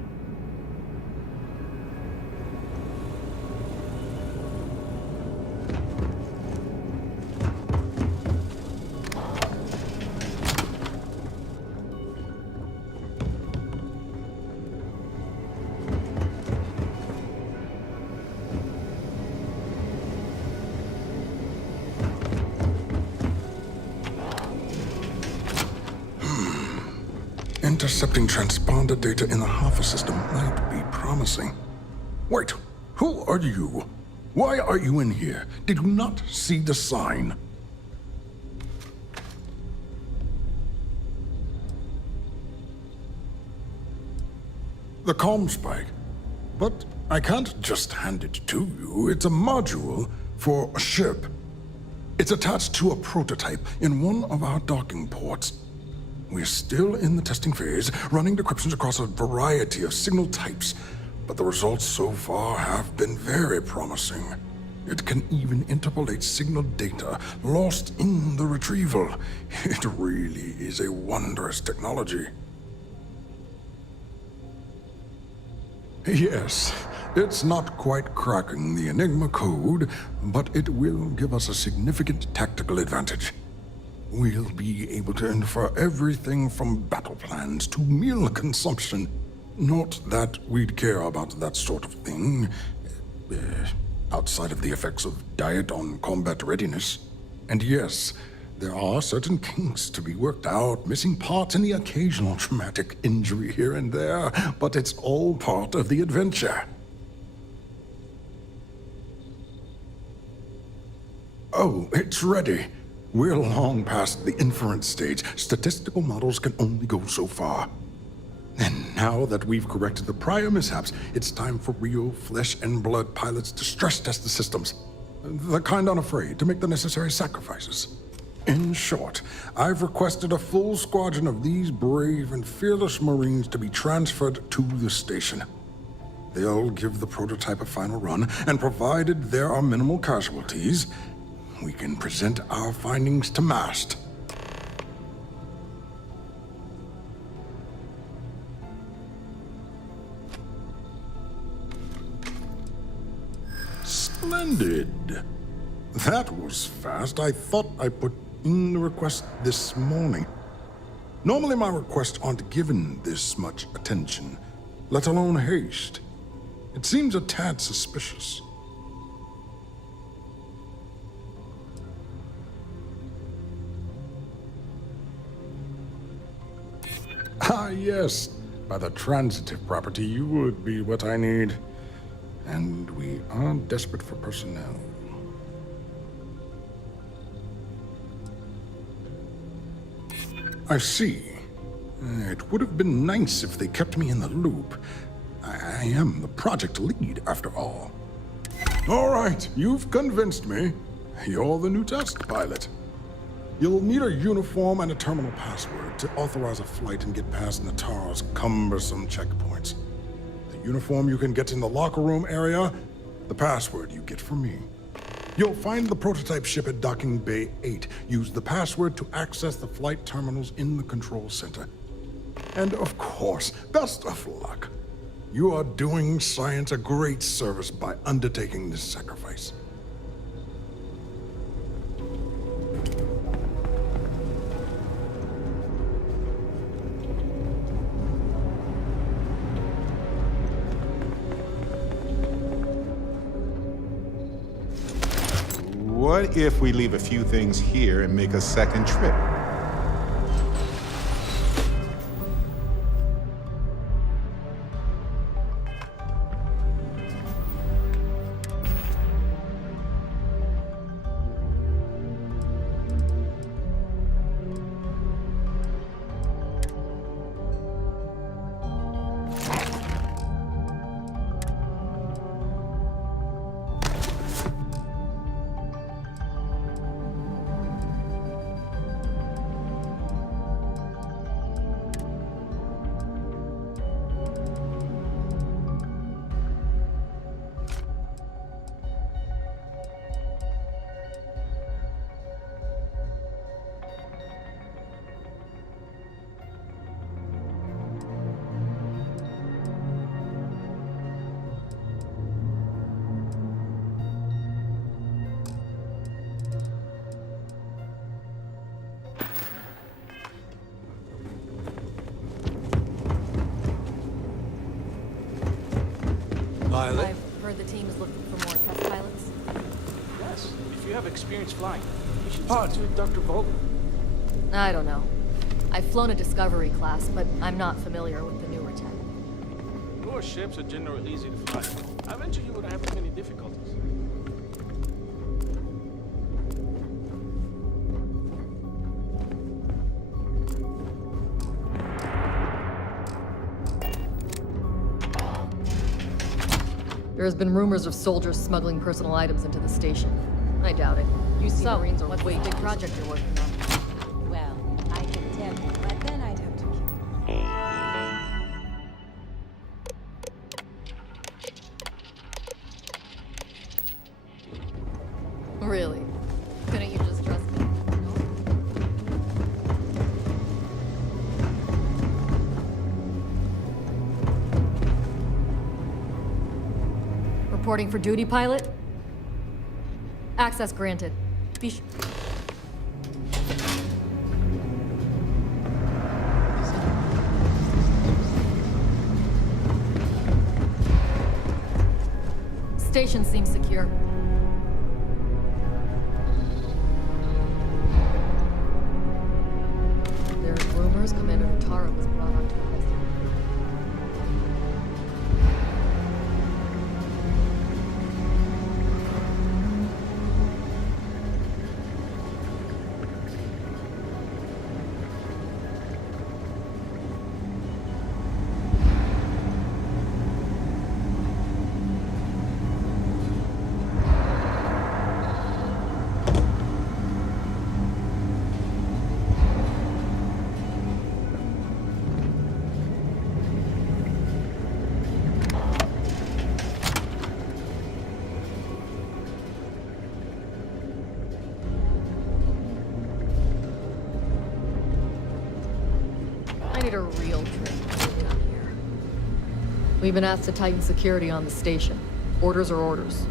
Intercepting transponder data in the Hoffa system might be promising. Wait, who are you? Why are you in here? Did you not see the sign? The comm spike. But I can't just hand it to you. It's a module for a ship. It's attached to a prototype in one of our docking ports. We're still in the testing phase, running decryptions across a variety of signal types, but the results so far have been very promising. It can even interpolate signal data lost in the retrieval. It really is a wondrous technology. Yes, it's not quite cracking the Enigma code, but it will give us a significant tactical advantage. We'll be able to infer everything from battle plans to meal consumption. Not that we'd care about that sort of thing, outside of the effects of diet on combat readiness. And yes, there are certain kinks to be worked out, missing parts and the occasional traumatic injury here and there, but it's all part of the adventure. Oh, it's ready. We're long past the inference stage. Statistical models can only go so far. And now that we've corrected the prior mishaps, it's time for real flesh and blood pilots to stress test the systems. The kind unafraid to make the necessary sacrifices. In short, I've requested a full squadron of these brave and fearless Marines to be transferred to the station. They'll give the prototype a final run, and provided there are minimal casualties, we can present our findings to MAST. Splendid. That was fast. I thought I put in the request this morning. Normally my requests aren't given this much attention, let alone haste. It seems a tad suspicious. Ah, yes. By the transitive property, you would be what I need. And we are desperate for personnel. I see. It would have been nice if they kept me in the loop. I am the project lead, after all. All right, you've convinced me. You're the new test pilot. You'll need a uniform and a terminal password to authorize a flight and get past Natara's cumbersome checkpoints. The uniform you can get in the locker room area, the password you get from me. You'll find the prototype ship at Docking Bay 8. Use the password to access the flight terminals in the control center. And of course, best of luck. You are doing science a great service by undertaking this sacrifice. What if we leave a few things here and make a second trip? I've heard the team is looking for more test pilots. Yes, if you have experience flying, you should talk to Dr. Vogel. I don't know. I've flown a Discovery class, but I'm not familiar with the newer tech. Newer ships are generally easy to fly. I venture you wouldn't have as many difficulties. There has been rumors of soldiers smuggling personal items into the station. I doubt it. You see, Marines are way big project you're working on. Well, I can tell you, but then I'd have to Really? Couldn't you just trust me? Reporting for duty, pilot. Access granted. Be sure. Station seems secure. There are rumors Commander Natara was brought onto the list. I need a real drink down here. We've been asked to tighten security on the station. Orders are orders.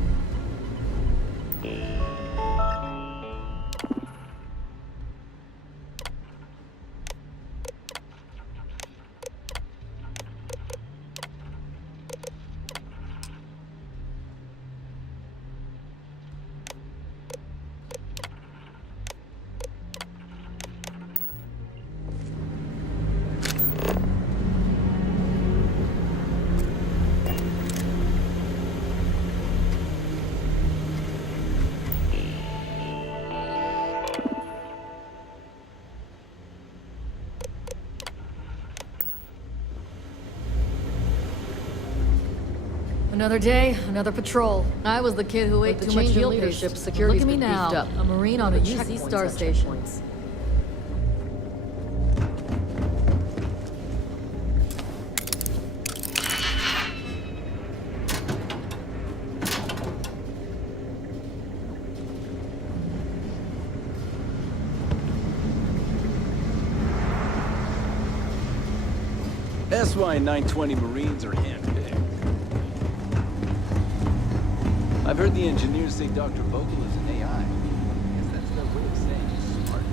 Another day, another patrol. I was the kid who ate too much meal leadership. Security. Look at me now, a Marine on a UC star station. That's why 920 Marines are handpicked. I've heard the engineers say Dr. Vogel is an AI. I guess that's their way of saying he's smart.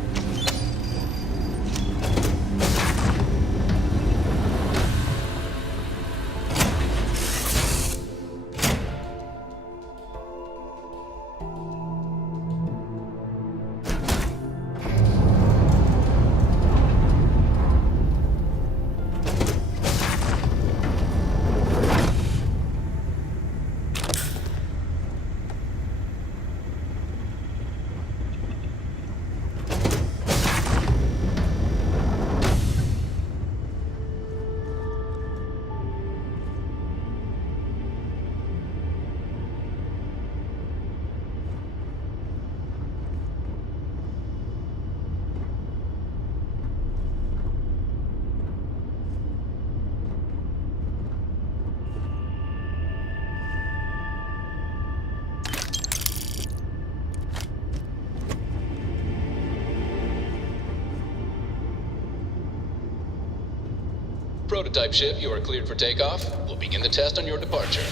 Prototype ship, you are cleared for takeoff. We'll begin the test on your departure.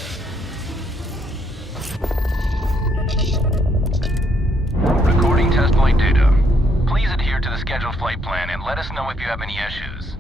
Recording test flight data. Please adhere to the scheduled flight plan and let us know if you have any issues.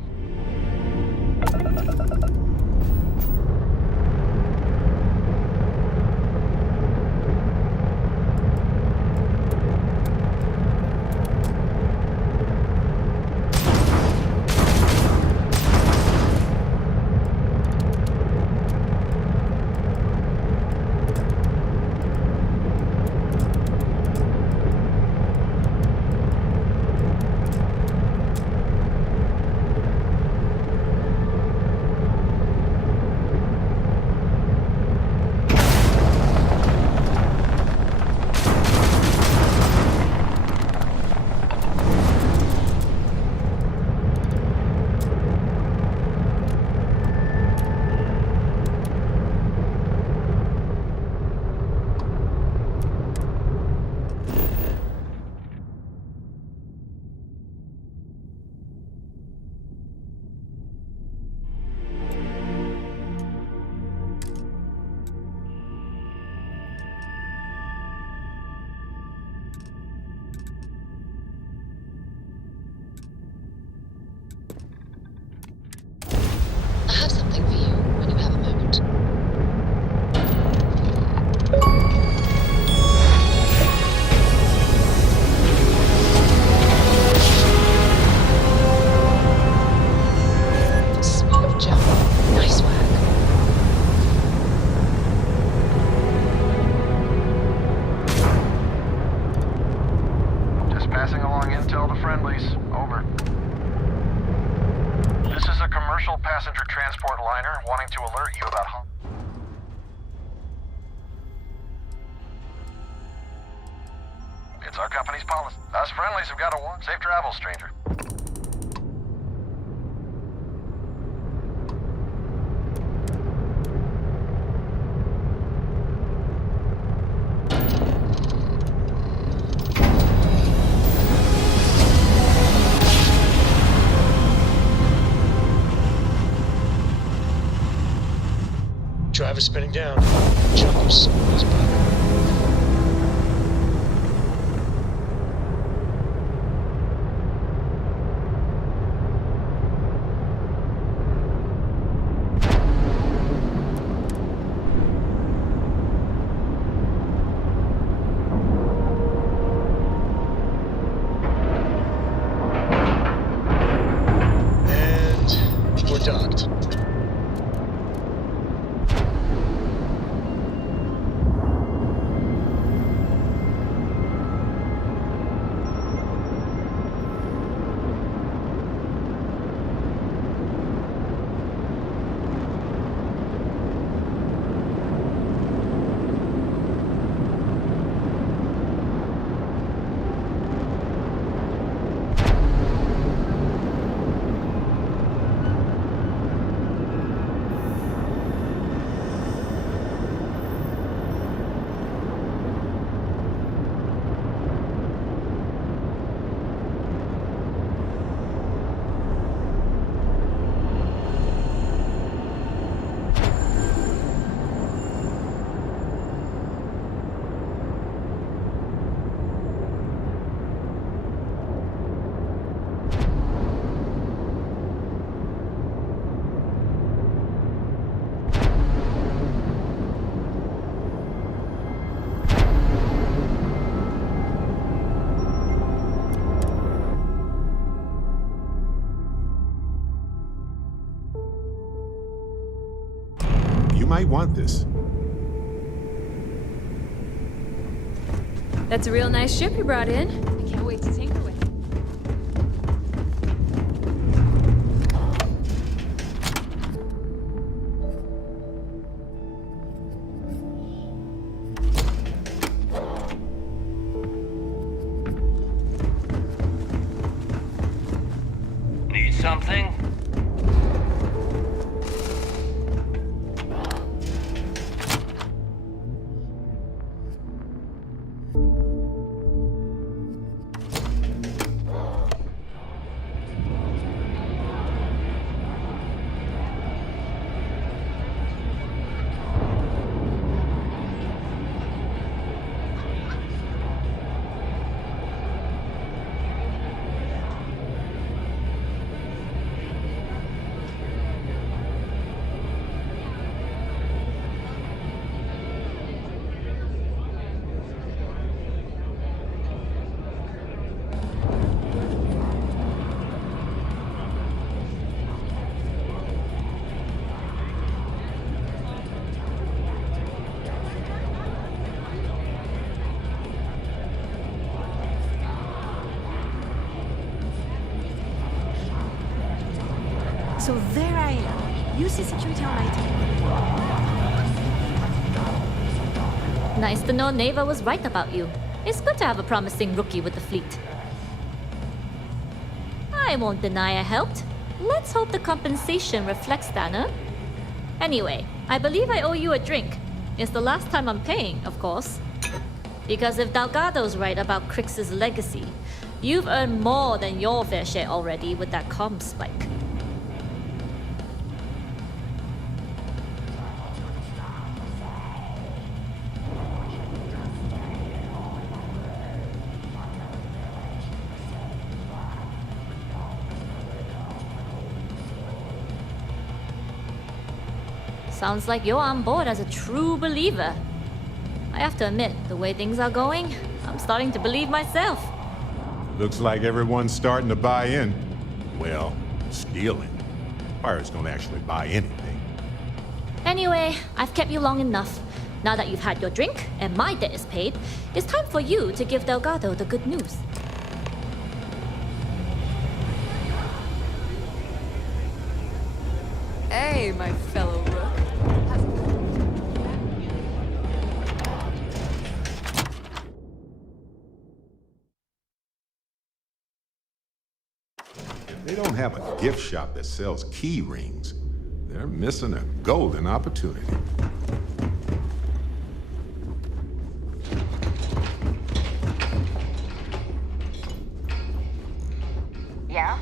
I have something for you when you have a moment. Smooth jump. Nice work. Just passing along intel to friendlies. Over. This is a commercial passenger transport liner wanting to alert you about It's our company's policy. Us friendlies have got a warrant. Safe travels, stranger. Drive is spinning down. Jumps. He's back. And we're docked. might want this. That's a real nice ship you brought in. I can't wait to tinker with it. Need something? So there I am. You see security on IT. Nice to know Neva was right about you. It's good to have a promising rookie with the fleet. I won't deny I helped. Let's hope the compensation reflects that, huh? Anyway, I believe I owe you a drink. It's the last time I'm paying, of course. Because if Delgado's right about Crix's legacy, you've earned more than your fair share already with that comm spike. Sounds like you're on board as a true believer. I have to admit, the way things are going, I'm starting to believe myself. Looks like everyone's starting to buy in. Well, stealing. Pirates don't actually buy anything. Anyway, I've kept you long enough. Now that you've had your drink and my debt is paid, it's time for you to give Delgado the good news. Hey, my fellow rook. If they don't have a gift shop that sells key rings, they're missing a golden opportunity. Yeah?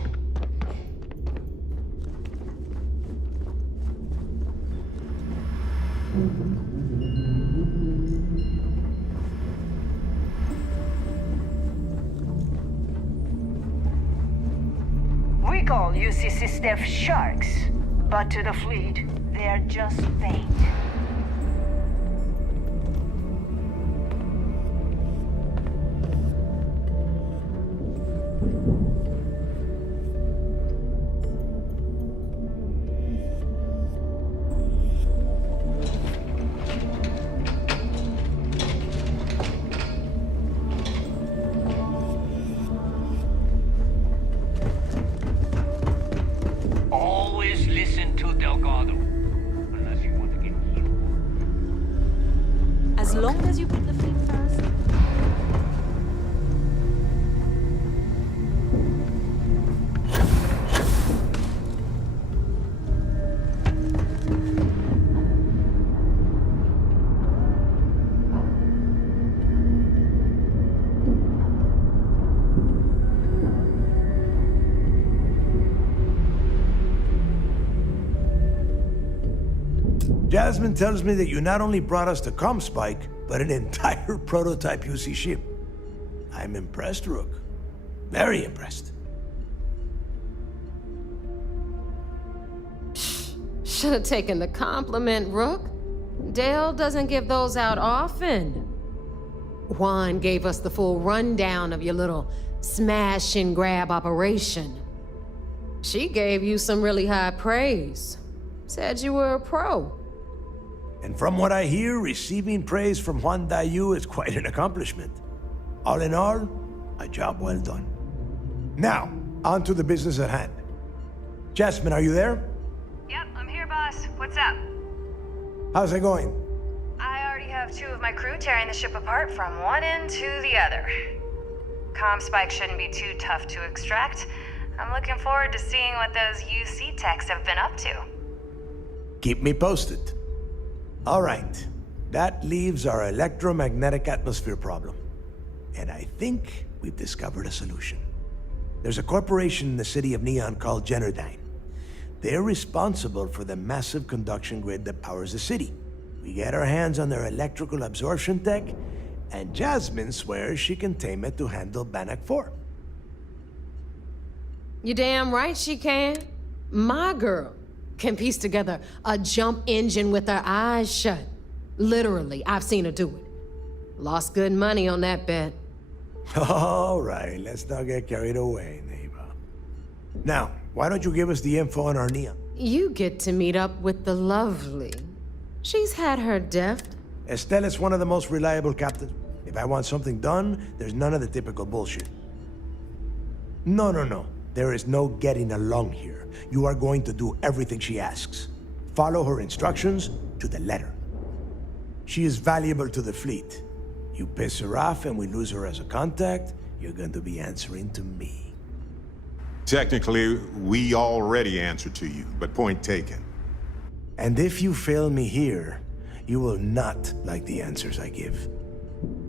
We call UCC staff sharks, but to the fleet, they're just bait. Always listen to Delgado. Unless you want to get killed. As long as you put the fleet first. Jasmine tells me that you not only brought us the comm spike, but an entire prototype UC ship. I'm impressed, Rook. Very impressed. Should have taken the compliment, Rook. Dale doesn't give those out often. Juan gave us the full rundown of your little smash and grab operation. She gave you some really high praise. Said you were a pro. And from what I hear, receiving praise from Juan Dayu is quite an accomplishment. All in all, a job well done. Now, on to the business at hand. Jasmine, are you there? Yep, I'm here, boss. What's up? How's it going? I already have 2 of my crew tearing the ship apart from one end to the other. Comm spike shouldn't be too tough to extract. I'm looking forward to seeing what those UC techs have been up to. Keep me posted. All right. That leaves our electromagnetic atmosphere problem. And I think we've discovered a solution. There's a corporation in the city of Neon called Generdyne. They're responsible for the massive conduction grid that powers the city. We get our hands on their electrical absorption tech, and Jasmine swears she can tame it to handle Bannock 4. You damn right she can. My girl can piece together a jump engine with her eyes shut. Literally, I've seen her do it. Lost good money on that bet. All right, let's not get carried away, neighbor. Now, why don't you give us the info on our Neon? You get to meet up with the lovely. She's had her deft. Estelle is one of the most reliable captains. If I want something done, there's none of the typical bullshit. No. There is no getting along here. You are going to do everything she asks. Follow her instructions to the letter. She is valuable to the fleet. You piss her off and we lose her as a contact, you're going to be answering to me. Technically, we already answer to you, but point taken. And if you fail me here, you will not like the answers I give.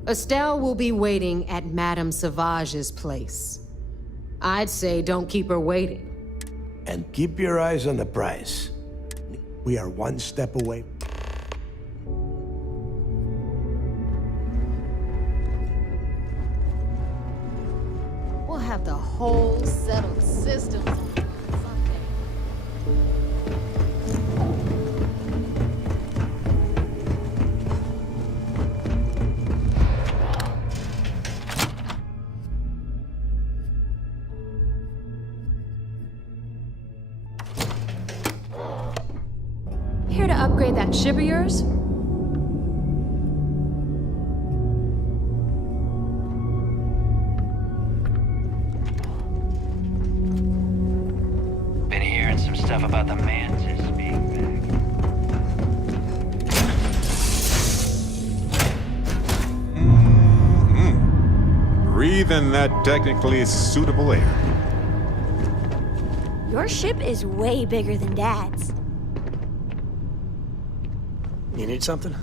Estelle will be waiting at Madame Savage's place. I'd say don't keep her waiting. And keep your eyes on the prize. We are one step away. We'll have the whole set of systems on someday. Here to upgrade that ship of yours? Been hearing some stuff about the Mantis being back. Breathe in that technically suitable air. Your ship is way bigger than Dad's. You need something?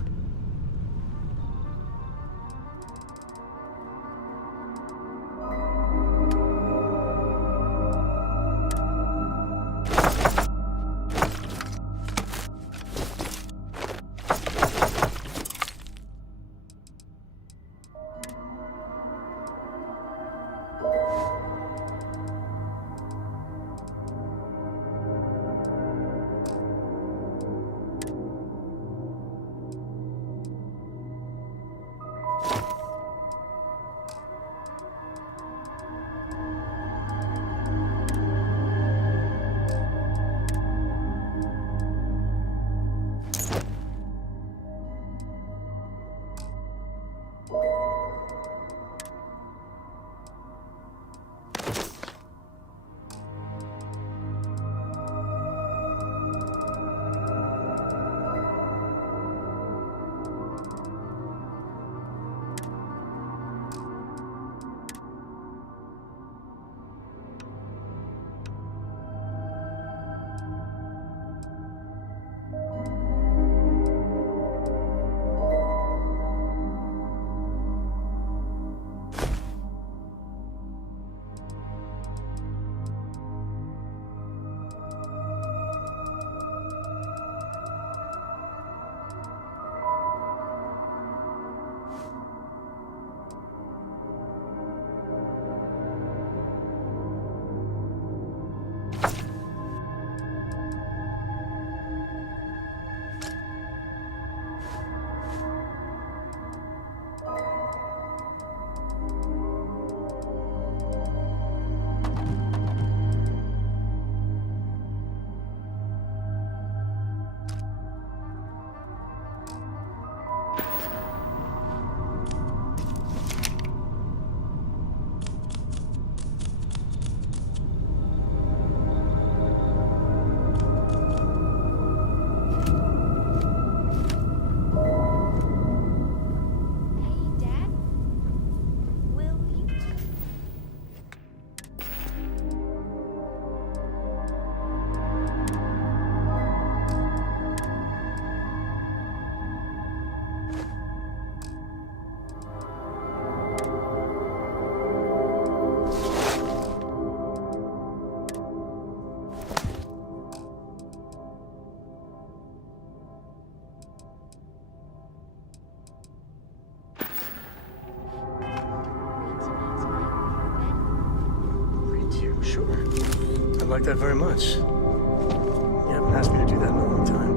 like that very much. You haven't asked me to do that in a long time.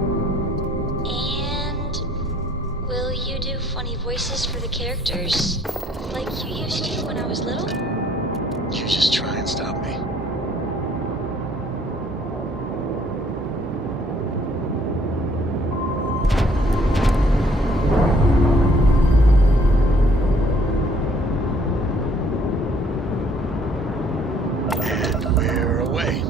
And will you do funny voices for the characters, like you used to when I was little? You just try and stop me. And we're away.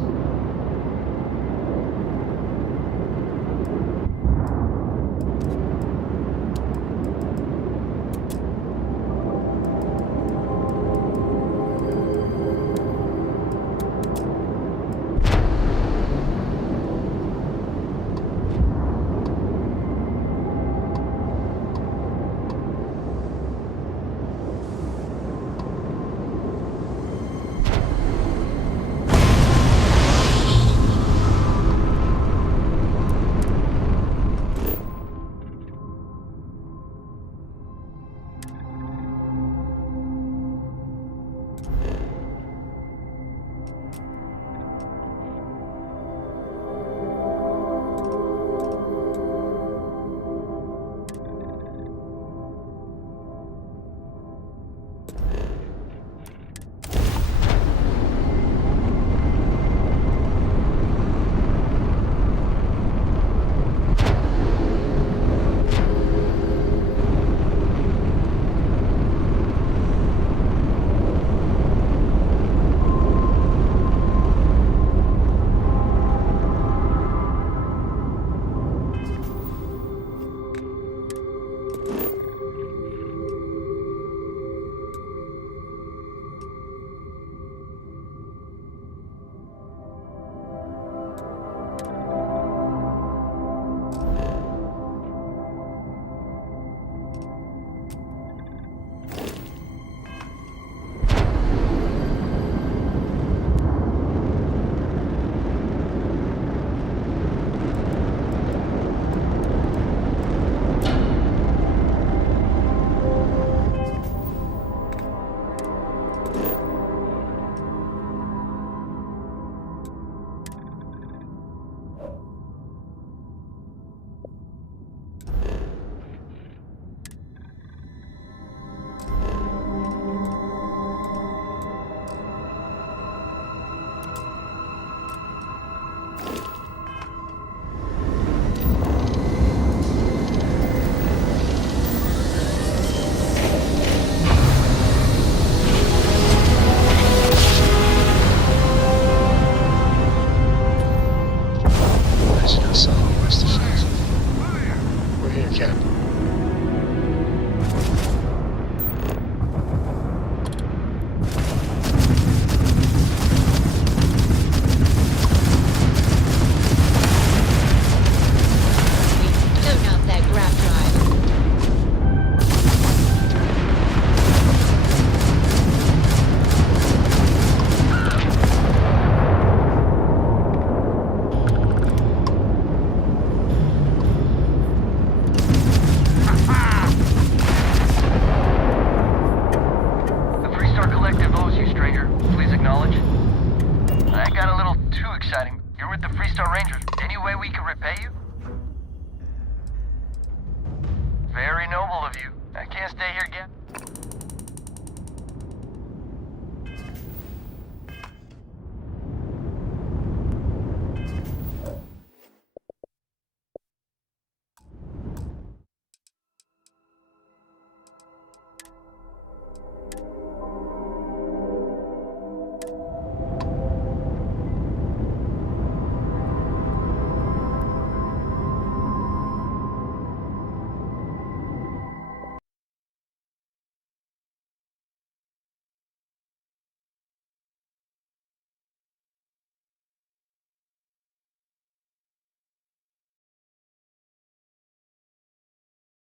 Very noble of you. I can't stay here again.